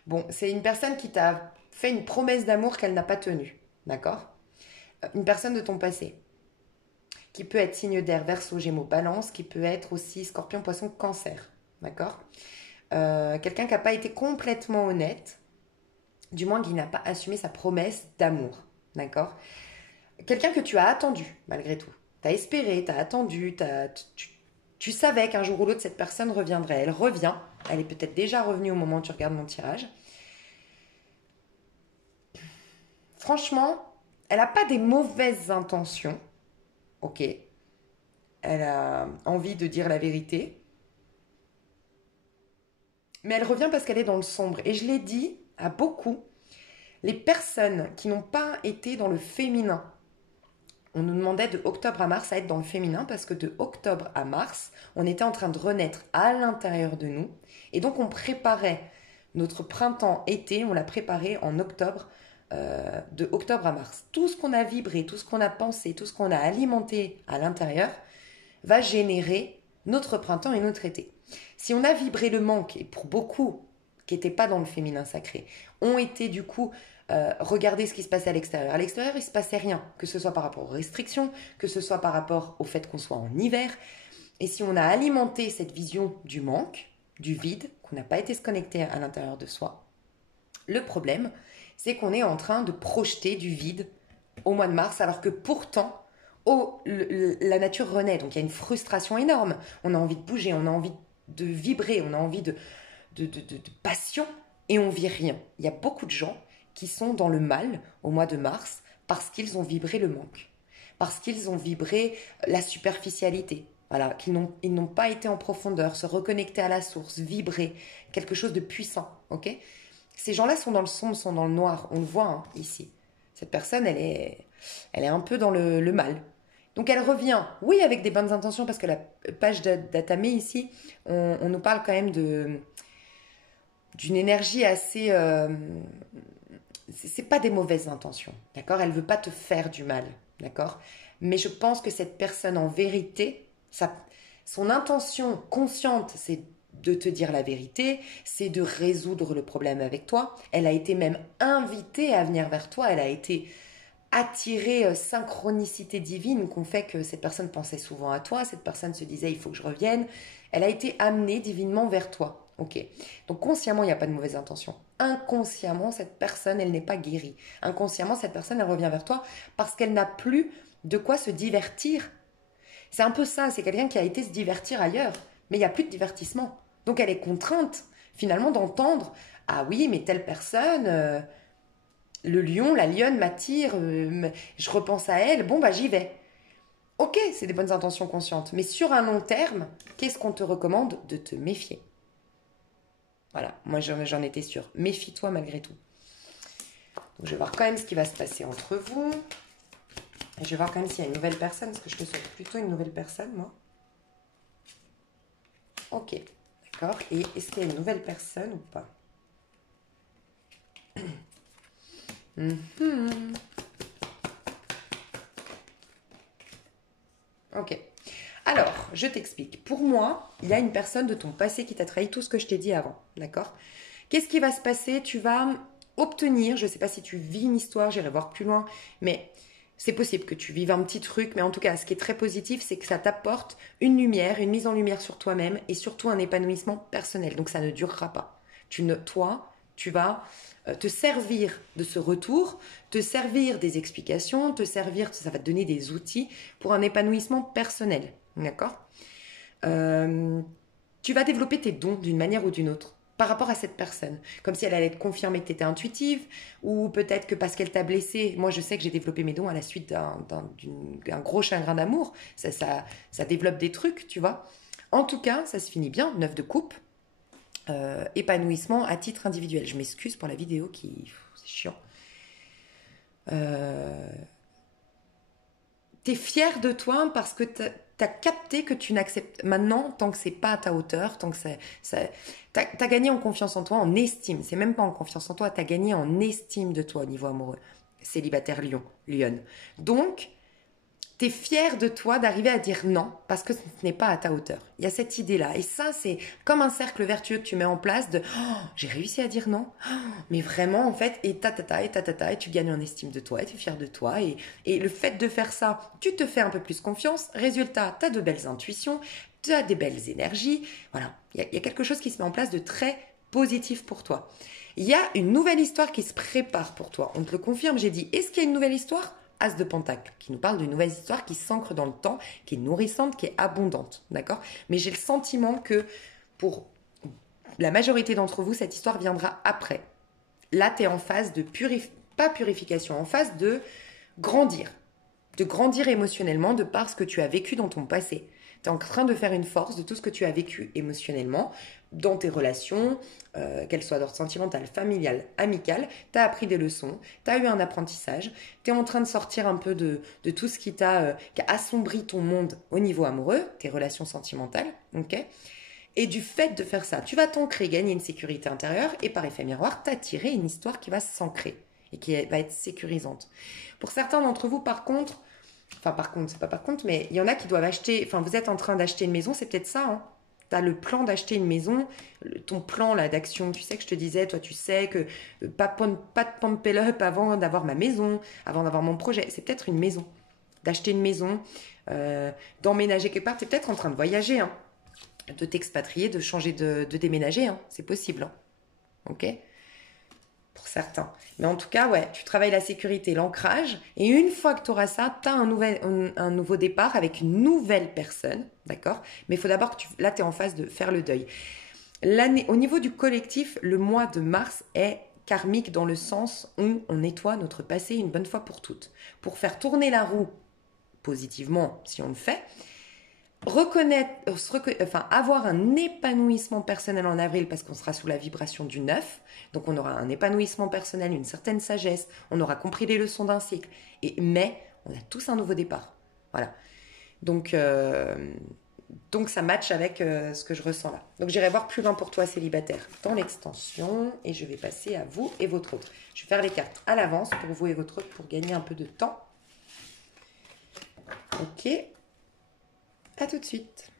Bon, c'est une personne qui t'a fait une promesse d'amour qu'elle n'a pas tenue, d'accord? Une personne de ton passé, qui peut être signe d'air, Verseau, Gémeaux, Balance, qui peut être aussi Scorpion, Poisson, Cancer, d'accord? Quelqu'un qui n'a pas été complètement honnête, du moins qui n'a pas assumé sa promesse d'amour, d'accord? Quelqu'un que tu as attendu, malgré tout. Tu as espéré, tu as attendu, tu savais qu'un jour ou l'autre, cette personne reviendrait. Elle revient, elle est peut-être déjà revenue au moment où tu regardes mon tirage. Franchement, elle n'a pas des mauvaises intentions, ok? Elle a envie de dire la vérité, mais elle revient parce qu'elle est dans le sombre. Et je l'ai dit à beaucoup, les personnes qui n'ont pas été dans le féminin, on nous demandait de octobre à mars à être dans le féminin parce que de octobre à mars, on était en train de renaître à l'intérieur de nous. Et donc on préparait notre printemps-été, on l'a préparé en octobre, de octobre à mars. Tout ce qu'on a vibré, tout ce qu'on a pensé, tout ce qu'on a alimenté à l'intérieur va générer notre printemps et notre été. Si on a vibré le manque, et pour beaucoup qui n'étaient pas dans le féminin sacré, ont été du coup regarder ce qui se passait à l'extérieur. À l'extérieur, il ne se passait rien, que ce soit par rapport aux restrictions, que ce soit par rapport au fait qu'on soit en hiver. Et si on a alimenté cette vision du manque, du vide, qu'on n'a pas été se connecter à l'intérieur de soi, le problème, c'est qu'on est en train de projeter du vide au mois de mars, alors que pourtant, la nature renaît. Donc il y a une frustration énorme. On a envie de bouger, on a envie de vibrer, on a envie de passion, et on vit rien. Il y a beaucoup de gens qui sont dans le mal au mois de mars parce qu'ils ont vibré le manque, parce qu'ils ont vibré la superficialité, voilà, qu'ils n'ont pas été en profondeur, se reconnecter à la source, vibrer quelque chose de puissant, ok? Ces gens-là sont dans le sombre, sont dans le noir, on le voit hein, ici. Cette personne, elle est un peu dans le mal. Donc elle revient, oui, avec des bonnes intentions, parce que la page d'Atame ici, on nous parle quand même d'une énergie assez... c'est pas des mauvaises intentions, d'accord? Elle veut pas te faire du mal, d'accord? Mais je pense que cette personne, en vérité, son intention consciente, c'est de te dire la vérité, c'est de résoudre le problème avec toi. Elle a été même invitée à venir vers toi, elle a été attirée, synchronicité divine, qu'on fait que cette personne pensait souvent à toi, cette personne se disait il faut que je revienne. Elle a été amenée divinement vers toi. Ok. Donc consciemment, il n'y a pas de mauvaise intention. Inconsciemment, cette personne, elle n'est pas guérie. Inconsciemment, cette personne, elle revient vers toi parce qu'elle n'a plus de quoi se divertir. C'est un peu ça, c'est quelqu'un qui a été se divertir ailleurs, mais il n'y a plus de divertissement. Donc elle est contrainte, finalement, d'entendre « Ah oui, mais telle personne, le lion, la lionne m'attire, je repense à elle, bon bah j'y vais. » Ok, c'est des bonnes intentions conscientes, mais sur un long terme, qu'est-ce qu'on te recommande? De te méfier. Voilà, moi j'en étais sûre. Méfie-toi malgré tout. Donc, je vais voir quand même ce qui va se passer entre vous. Et je vais voir quand même s'il y a une nouvelle personne, parce que je te souhaite plutôt une nouvelle personne, moi. Ok, d'accord. Et est-ce qu'il y a une nouvelle personne ou pas? Mhm. Ok. Alors, je t'explique. Pour moi, il y a une personne de ton passé qui t'a trahi, tout ce que je t'ai dit avant, d'accord? Qu'est-ce qui va se passer? Tu vas obtenir, je ne sais pas si tu vis une histoire, j'irai voir plus loin, mais c'est possible que tu vives un petit truc, mais en tout cas, ce qui est très positif, c'est que ça t'apporte une lumière, une mise en lumière sur toi-même et surtout un épanouissement personnel. Donc ça ne durera pas. Toi, tu vas te servir de ce retour, te servir des explications, te servir, ça va te donner des outils pour un épanouissement personnel. D'accord? Euh, Tu vas développer tes dons d'une manière ou d'une autre par rapport à cette personne. Comme si elle allait te confirmer que tu étais intuitive, ou peut-être que parce qu'elle t'a blessé. Moi, je sais que j'ai développé mes dons à la suite d'un gros chagrin d'amour. Ça développe des trucs, tu vois. En tout cas, ça se finit bien, 9 de coupe. Épanouissement à titre individuel. Je m'excuse pour la vidéo qui... C'est chiant. Euh, T'es fier de toi parce que t'as capté que tu n'acceptes maintenant, tant que c'est pas à ta hauteur, tant que t'as gagné en confiance en toi, en estime. C'est même pas en confiance en toi, t'as gagné en estime de toi au niveau amoureux. Célibataire lionne. Donc, t'es fier de toi d'arriver à dire non parce que ce n'est pas à ta hauteur. Il y a cette idée-là. Et ça, c'est comme un cercle vertueux que tu mets en place de oh, j'ai réussi à dire non. Oh, mais vraiment, en fait, et et tu gagnes en estime de toi, et tu es fier de toi. Et le fait de faire ça, tu te fais un peu plus confiance. Résultat, tu as de belles intuitions, tu as des belles énergies. Voilà, il y a quelque chose qui se met en place de très positif pour toi. Il y a une nouvelle histoire qui se prépare pour toi. On te le confirme, j'ai dit, est-ce qu'il y a une nouvelle histoire? As de Pentacle, qui nous parle d'une nouvelle histoire qui s'ancre dans le temps, qui est nourrissante, qui est abondante, d'accord? Mais j'ai le sentiment que pour la majorité d'entre vous, cette histoire viendra après. Là, tu es en phase de pas purification, en phase de grandir émotionnellement de par ce que tu as vécu dans ton passé. Tu es en train de faire une force de tout ce que tu as vécu émotionnellement dans tes relations, qu'elles soient d'ordre sentimental, familial, amical. Tu as appris des leçons, tu as eu un apprentissage, tu es en train de sortir un peu de tout ce qui a assombri ton monde au niveau amoureux, tes relations sentimentales, ok? Et du fait de faire ça, tu vas t'ancrer, gagner une sécurité intérieure et par effet miroir, t'attirer une histoire qui va s'ancrer et qui va être sécurisante. Pour certains d'entre vous, par contre, c'est pas par contre, mais il y en a qui doivent acheter, enfin, vous êtes en train d'acheter une maison, c'est peut-être ça, hein. Tu as le plan d'acheter une maison, ton plan là d'action, tu sais que je te disais, toi tu sais que pas de pump up avant d'avoir ma maison, avant d'avoir mon projet, c'est peut-être une maison, d'acheter une maison, d'emménager quelque part, tu es peut-être en train de voyager, hein, de t'expatrier, de changer de déménager, hein, c'est possible, hein. Ok? Pour certains. Mais en tout cas, ouais, tu travailles la sécurité, l'ancrage, et une fois que tu auras ça, tu as un nouveau départ avec une nouvelle personne, d'accord? Mais il faut d'abord que là, tu es en phase de faire le deuil. Au niveau du collectif, le mois de mars est karmique dans le sens où on nettoie notre passé une bonne fois pour toutes. Pour faire tourner la roue positivement, si on le fait, avoir un épanouissement personnel en avril parce qu'on sera sous la vibration du 9, donc on aura un épanouissement personnel, une certaine sagesse, on aura compris les leçons d'un cycle, et mai, on a tous un nouveau départ. Voilà. Donc, ça matche avec ce que je ressens là. Donc j'irai voir plus loin pour toi célibataire dans l'extension et je vais passer à vous et votre autre. Je vais faire les cartes à l'avance pour vous et votre autre pour gagner un peu de temps. Ok. À tout de suite.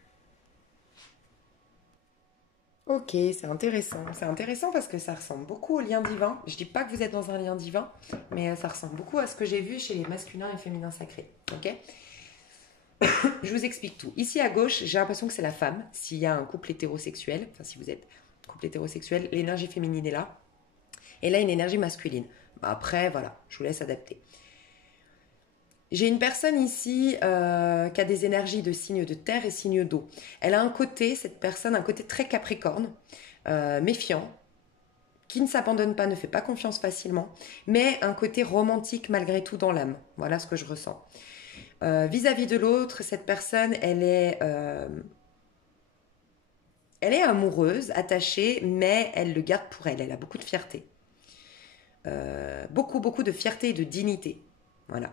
Ok, c'est intéressant. C'est intéressant parce que ça ressemble beaucoup au lien divin. Je dis pas que vous êtes dans un lien divin, mais ça ressemble beaucoup à ce que j'ai vu chez les masculins et féminins sacrés. Ok? Je vous explique tout. Ici à gauche, j'ai l'impression que c'est la femme. S'il y a un couple hétérosexuel, enfin si vous êtes couple hétérosexuel, l'énergie féminine est là. Et là, une énergie masculine. Après, voilà, je vous laisse adapter. J'ai une personne ici qui a des énergies de signe de terre et signe d'eau. Elle a un côté, cette personne, un côté très capricorne, méfiant, qui ne s'abandonne pas, ne fait pas confiance facilement, mais un côté romantique malgré tout dans l'âme. Voilà ce que je ressens. Vis-à-vis de l'autre, cette personne, elle est amoureuse, attachée, mais elle le garde pour elle. Elle a beaucoup de fierté. beaucoup, beaucoup de fierté et de dignité. Voilà.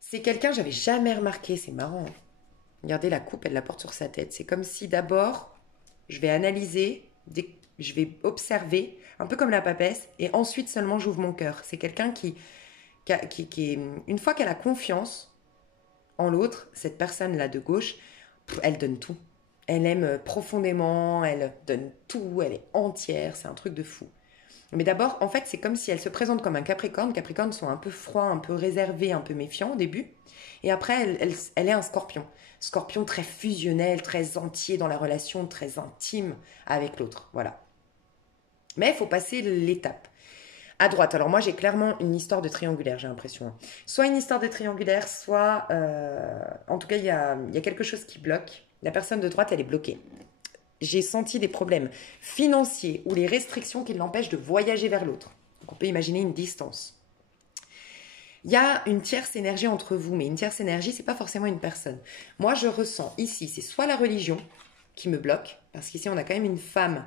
C'est quelqu'un, j'avais jamais remarqué, c'est marrant. Regardez la coupe, elle la porte sur sa tête. C'est comme si d'abord, je vais analyser, je vais observer, un peu comme la papesse, et ensuite seulement j'ouvre mon cœur. C'est quelqu'un qui une fois qu'elle a confiance en l'autre, cette personne-là de gauche, elle donne tout. Elle aime profondément, elle donne tout, elle est entière, c'est un truc de fou. Mais d'abord, en fait, c'est comme si elle se présente comme un Capricorne. Capricornes sont un peu froids, un peu réservés, un peu méfiants au début. Et après, elle est un Scorpion. Scorpion très fusionnel, très entier dans la relation, très intime avec l'autre. Voilà. Mais il faut passer l'étape. À droite, alors moi j'ai clairement une histoire de triangulaire, j'ai l'impression. Soit une histoire de triangulaire, soit... en tout cas, il y a quelque chose qui bloque. La personne de droite, elle est bloquée. J'ai senti des problèmes financiers ou les restrictions qui l'empêchent de voyager vers l'autre. Donc on peut imaginer une distance. Il y a une tierce énergie entre vous, mais une tierce énergie, c'est pas forcément une personne. Moi, je ressens ici, c'est soit la religion qui me bloque, parce qu'ici, on a quand même une femme,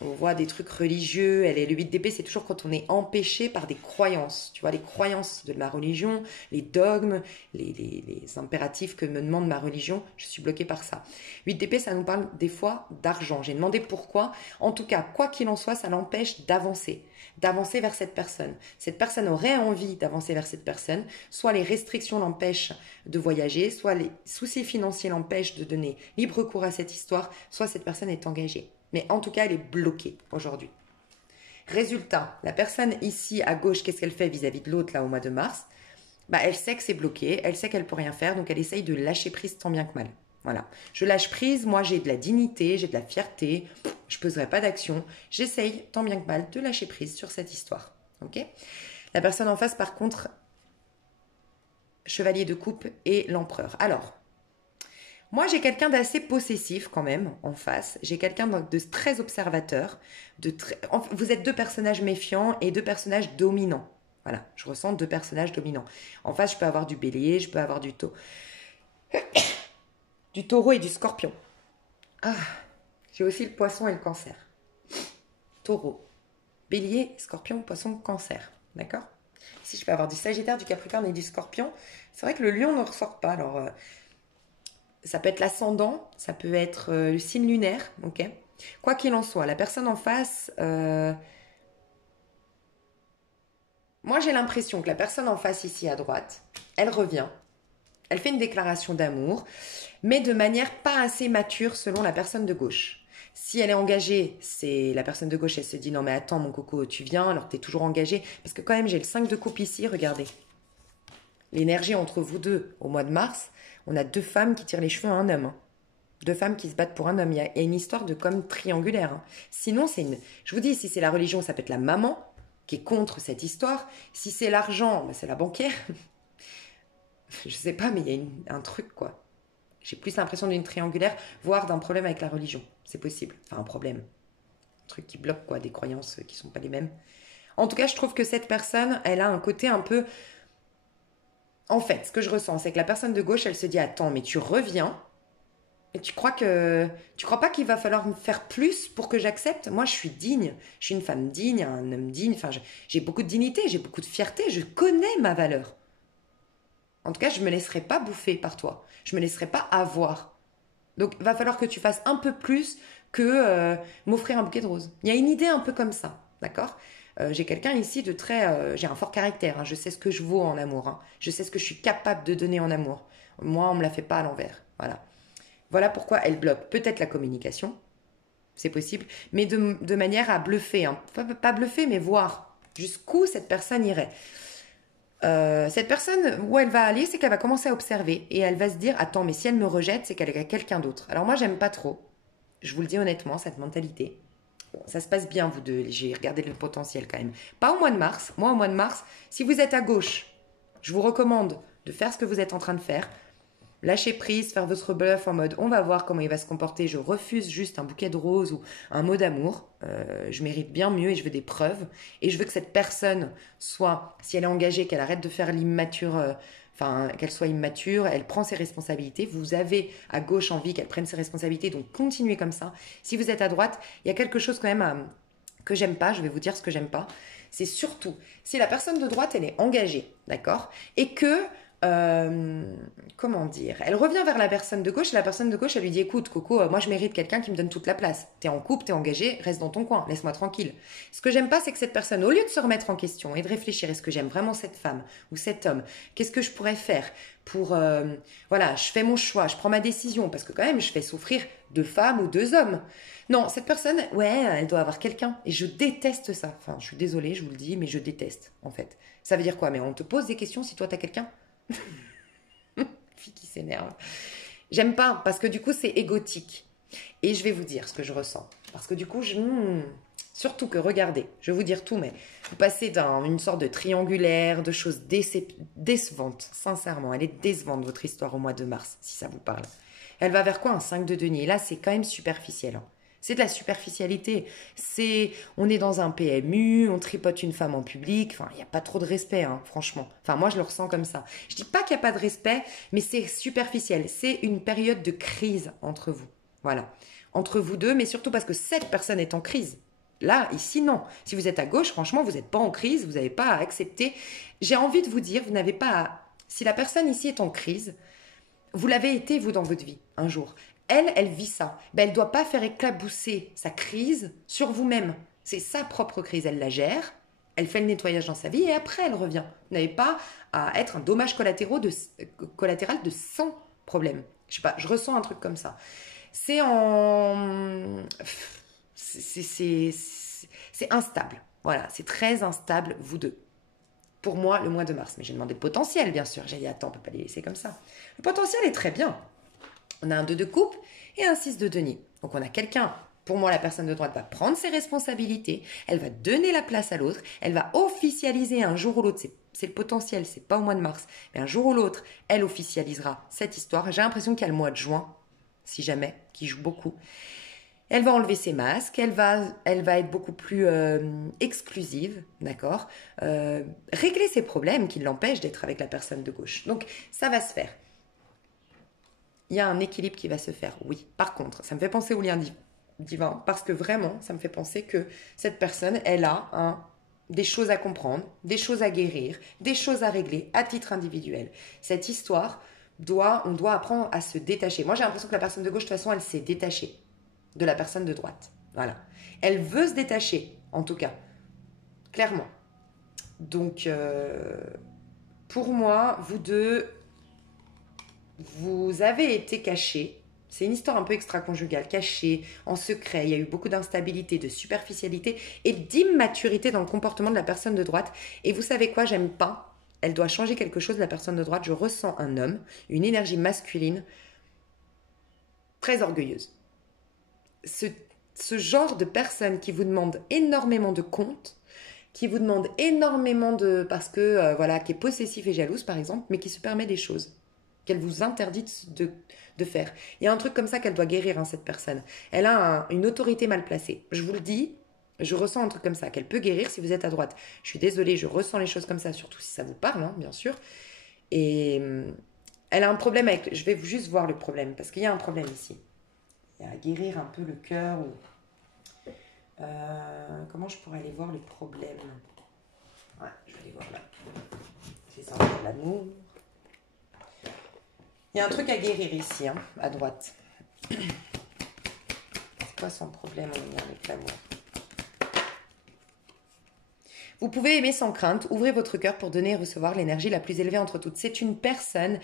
on voit des trucs religieux, elle est le 8 d'épée, c'est toujours quand on est empêché par des croyances, tu vois, les croyances de ma religion, les dogmes, les impératifs que me demande ma religion, je suis bloquée par ça. 8 d'épée, ça nous parle des fois d'argent. J'ai demandé pourquoi. En tout cas, quoi qu'il en soit, ça l'empêche d'avancer vers cette personne. Cette personne aurait envie d'avancer vers cette personne, soit les restrictions l'empêchent de voyager, soit les soucis financiers l'empêchent de donner libre cours à cette histoire, soit cette personne est engagée. Mais en tout cas, elle est bloquée aujourd'hui. Résultat, la personne ici à gauche, qu'est-ce qu'elle fait vis-à-vis de l'autre là au mois de mars? Elle sait que c'est bloqué, elle sait qu'elle ne peut rien faire, donc elle essaye de lâcher prise tant bien que mal. Voilà. Je lâche prise, moi j'ai de la dignité, j'ai de la fierté, je ne poserai pas d'action. J'essaye tant bien que mal de lâcher prise sur cette histoire. Ok? La personne en face, par contre, chevalier de coupe et l'empereur. Alors, moi, j'ai quelqu'un d'assez possessif quand même en face. J'ai quelqu'un de très observateur. Vous êtes deux personnages méfiants et deux personnages dominants. Voilà, je ressens deux personnages dominants. En face, je peux avoir du bélier, je peux avoir du taureau et du scorpion. Ah, j'ai aussi le poisson et le cancer. Taureau, bélier, scorpion, poisson, cancer. D'accord? Ici, je peux avoir du sagittaire, du capricorne et du scorpion. C'est vrai que le lion ne ressort pas. Alors... ça peut être l'ascendant, ça peut être le signe lunaire, ok. Quoi qu'il en soit, la personne en face, moi j'ai l'impression que la personne en face ici à droite, elle revient, elle fait une déclaration d'amour, mais de manière pas assez mature selon la personne de gauche. Si elle est engagée, c'est la personne de gauche, elle se dit non mais attends mon coco, tu viens alors que tu es toujours engagé, parce que quand même j'ai le 5 de coupe ici, regardez. L'énergie entre vous deux au mois de mars, on a deux femmes qui tirent les cheveux à un homme. Deux femmes qui se battent pour un homme. Il y a une histoire de comme triangulaire. Hein. Sinon, je vous dis, si c'est la religion, ça peut être la maman qui est contre cette histoire. Si c'est l'argent, c'est la banquière. Je sais pas, mais il y a un truc, quoi. J'ai plus l'impression d'une triangulaire, voire d'un problème avec la religion. C'est possible. Enfin, un problème. Un truc qui bloque, quoi, des croyances qui sont pas les mêmes. En tout cas, je trouve que cette personne, elle a un côté un peu... En fait, ce que je ressens, c'est que la personne de gauche, elle se dit, attends, mais tu reviens et tu crois pas qu'il va falloir me faire plus pour que j'accepte? Moi, je suis digne. Je suis une femme digne, un homme digne. Enfin, j'ai beaucoup de dignité, j'ai beaucoup de fierté. Je connais ma valeur. En tout cas, je me laisserai pas bouffer par toi. Je me laisserai pas avoir. Donc, il va falloir que tu fasses un peu plus que m'offrir un bouquet de roses. Il y a une idée un peu comme ça, d'accord? J'ai quelqu'un ici de très... j'ai un fort caractère, hein. Je sais ce que je vaux en amour. Hein. Je sais ce que je suis capable de donner en amour. Moi, on me la fait pas à l'envers. Voilà. Voilà pourquoi elle bloque peut-être la communication. C'est possible. Mais de manière à bluffer. Hein. Pas bluffer, mais voir jusqu'où cette personne irait. Cette personne, où elle va aller, c'est qu'elle va commencer à observer. Et elle va se dire, attends, mais si elle me rejette, c'est qu'elle est quelqu'un d'autre. Alors moi, j'aime pas trop. Je vous le dis honnêtement, cette mentalité. Ça se passe bien, vous deux. J'ai regardé le potentiel quand même. Pas au mois de mars. Moi, au mois de mars, si vous êtes à gauche, je vous recommande de faire ce que vous êtes en train de faire. Lâcher prise, faire votre bluff en mode on va voir comment il va se comporter. Je refuse juste un bouquet de roses ou un mot d'amour. Je mérite bien mieux et je veux des preuves. Et je veux que cette personne soit, si elle est engagée, qu'elle arrête de faire l'immature enfin qu'elle soit immature, elle prend ses responsabilités. Vous avez à gauche envie qu'elle prenne ses responsabilités, donc continuez comme ça. Si vous êtes à droite, il y a quelque chose quand même que j'aime pas, je vais vous dire ce que j'aime pas. C'est surtout si la personne de droite, elle est engagée, d'accord, et que comment dire, elle revient vers la personne de gauche et la personne de gauche elle lui dit écoute Coco, moi je mérite quelqu'un qui me donne toute la place, t'es en couple, t'es engagé, reste dans ton coin, laisse-moi tranquille. Ce que j'aime pas c'est que cette personne, au lieu de se remettre en question et de réfléchir, est-ce que j'aime vraiment cette femme ou cet homme, qu'est-ce que je pourrais faire pour voilà, je fais mon choix, je prends ma décision parce que quand même je fais souffrir 2 femmes ou 2 hommes. Non, cette personne, ouais, elle doit avoir quelqu'un et je déteste ça. Enfin, je suis désolée, je vous le dis, mais je déteste en fait. Ça veut dire quoi? Mais on te pose des questions si toi t'as quelqu'un? Fille qui s'énerve. J'aime pas parce que du coup c'est égotique. Et je vais vous dire ce que je ressens. Parce que du coup, surtout que regardez, je vais vous dire tout, mais vous passez d'une sorte de triangulaire, de choses décevantes. Sincèrement, elle est décevante votre histoire au mois de mars, si ça vous parle. Elle va vers quoi? Un 5 de denier. Là, c'est quand même superficiel. Hein. C'est de la superficialité. On est dans un PMU, on tripote une femme en public. Enfin, il n'y a pas trop de respect, hein, franchement. Enfin, moi, je le ressens comme ça. Je dis pas qu'il n'y a pas de respect, mais c'est superficiel. C'est une période de crise entre vous. Voilà. Entre vous deux, mais surtout parce que cette personne est en crise. Là, ici, non. Si vous êtes à gauche, franchement, vous n'êtes pas en crise, vous n'avez pas à accepter. J'ai envie de vous dire, vous n'avez pas à... Si la personne ici est en crise, vous l'avez été, vous, dans votre vie, un jour. Elle vit ça. Ben, elle ne doit pas faire éclabousser sa crise sur vous-même. C'est sa propre crise. Elle la gère, elle fait le nettoyage dans sa vie et après, elle revient. Vous n'avez pas à être un dommage collatéral de 100 problèmes. Je sais pas, je ressens un truc comme ça. C'est instable. Voilà, c'est très instable, vous deux. Pour moi, le mois de mars. Mais j'ai demandé le potentiel, bien sûr. J'ai dit, attends, on ne peut pas les laisser comme ça. Le potentiel est très bien. On a un 2 de coupe et un 6 de denier. Donc on a quelqu'un, pour moi la personne de droite va prendre ses responsabilités, elle va donner la place à l'autre, elle va officialiser un jour ou l'autre, c'est le potentiel, c'est pas au mois de mars, mais un jour ou l'autre, elle officialisera cette histoire. J'ai l'impression qu'il y a le mois de juin, si jamais, qui joue beaucoup. Elle va enlever ses masques, elle va être beaucoup plus exclusive, d'accord, régler ses problèmes qui l'empêchent d'être avec la personne de gauche. Donc ça va se faire. Il y a un équilibre qui va se faire, oui. Par contre, ça me fait penser au lien divin, parce que vraiment, ça me fait penser que cette personne, elle a des choses à comprendre, des choses à guérir, des choses à régler à titre individuel. Cette histoire, on doit apprendre à se détacher. Moi, j'ai l'impression que la personne de gauche, de toute façon, elle s'est détachée de la personne de droite. Voilà. Elle veut se détacher, en tout cas. Clairement. Donc, pour moi, vous deux... Vous avez été cachés, c'est une histoire un peu extra-conjugale, cachée, en secret, il y a eu beaucoup d'instabilité, de superficialité et d'immaturité dans le comportement de la personne de droite. Et vous savez quoi, j'aime pas, elle doit changer quelque chose, la personne de droite, je ressens un homme, une énergie masculine, très orgueilleuse. Ce genre de personne qui vous demande énormément de comptes, qui vous demande énormément parce que, voilà, qui est possessif et jalouse par exemple, mais qui se permet des choses qu'elle vous interdit de faire. Il y a un truc comme ça qu'elle doit guérir, hein, cette personne. Elle a une autorité mal placée. Je vous le dis, je ressens un truc comme ça, qu'elle peut guérir si vous êtes à droite. Je suis désolée, je ressens les choses comme ça, surtout si ça vous parle, hein, bien sûr. Et elle a un problème avec... Je vais juste voir le problème, parce qu'il y a un problème ici. Il y a à guérir un peu le cœur. Comment je pourrais aller voir le problème? Ouais, je vais aller voir là. C'est ça, l'amour. Il y a un truc à guérir ici, hein, à droite. C'est quoi son problème en lien avec l'amour? Vous pouvez aimer sans crainte, ouvrez votre cœur pour donner et recevoir l'énergie la plus élevée entre toutes. C'est une personne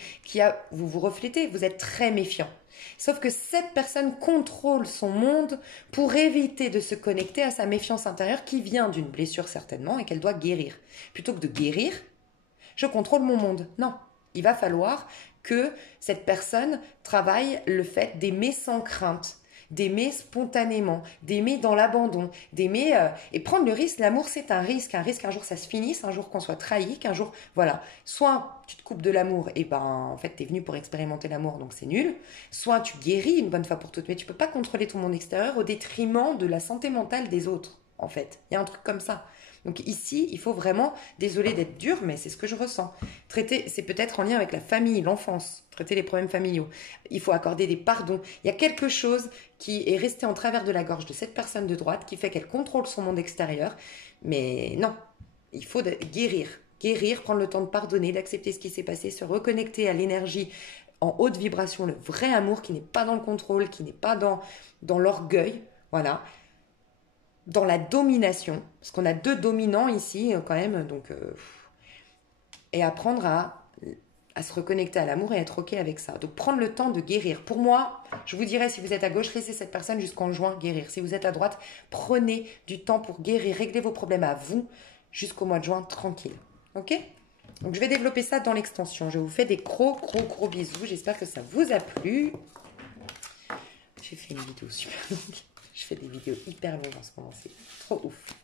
vous vous reflétez, vous êtes très méfiant. Sauf que cette personne contrôle son monde pour éviter de se connecter à sa méfiance intérieure qui vient d'une blessure certainement et qu'elle doit guérir. Plutôt que de guérir, je contrôle mon monde. Non, il va falloir que cette personne travaille le fait d'aimer sans crainte, d'aimer spontanément, d'aimer dans l'abandon, d'aimer et prendre le risque. L'amour, c'est un risque un jour ça se finisse, un jour qu'on soit trahi, qu'un jour, voilà, soit tu te coupes de l'amour et ben en fait t'es venu pour expérimenter l'amour donc c'est nul, soit tu guéris une bonne fois pour toutes, mais tu peux pas contrôler ton monde extérieur au détriment de la santé mentale des autres en fait. Il y a un truc comme ça. Donc ici, il faut vraiment, désolé d'être dur, mais c'est ce que je ressens. Traiter, c'est peut-être en lien avec la famille, l'enfance, traiter les problèmes familiaux. Il faut accorder des pardons. Il y a quelque chose qui est resté en travers de la gorge de cette personne de droite qui fait qu'elle contrôle son monde extérieur. Mais non, il faut guérir. Guérir, prendre le temps de pardonner, d'accepter ce qui s'est passé, se reconnecter à l'énergie en haute vibration, le vrai amour qui n'est pas dans le contrôle, qui n'est pas dans l'orgueil, voilà, dans la domination, parce qu'on a deux dominants ici quand même, donc et apprendre à se reconnecter à l'amour et être ok avec ça. Donc prendre le temps de guérir. Pour moi, je vous dirais, si vous êtes à gauche, laissez cette personne jusqu'en juin guérir. Si vous êtes à droite, prenez du temps pour guérir, régler vos problèmes à vous jusqu'au mois de juin tranquille. Ok? Donc je vais développer ça dans l'extension. Je vous fais des gros bisous. J'espère que ça vous a plu. J'ai fait une vidéo super longue. Je fais des vidéos hyper longues en ce moment. C'est trop ouf.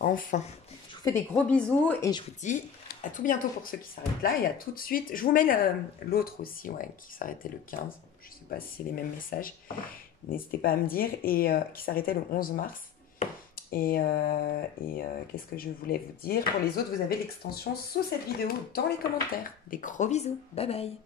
Enfin, je vous fais des gros bisous et je vous dis à tout bientôt pour ceux qui s'arrêtent là et à tout de suite. Je vous mets l'autre aussi, ouais, qui s'arrêtait le 15. Je ne sais pas si c'est les mêmes messages. N'hésitez pas à me dire. Et qui s'arrêtait le 11 mars. Et qu'est-ce que je voulais vous dire? Pour les autres, vous avez l'extension sous cette vidéo dans les commentaires. Des gros bisous. Bye bye.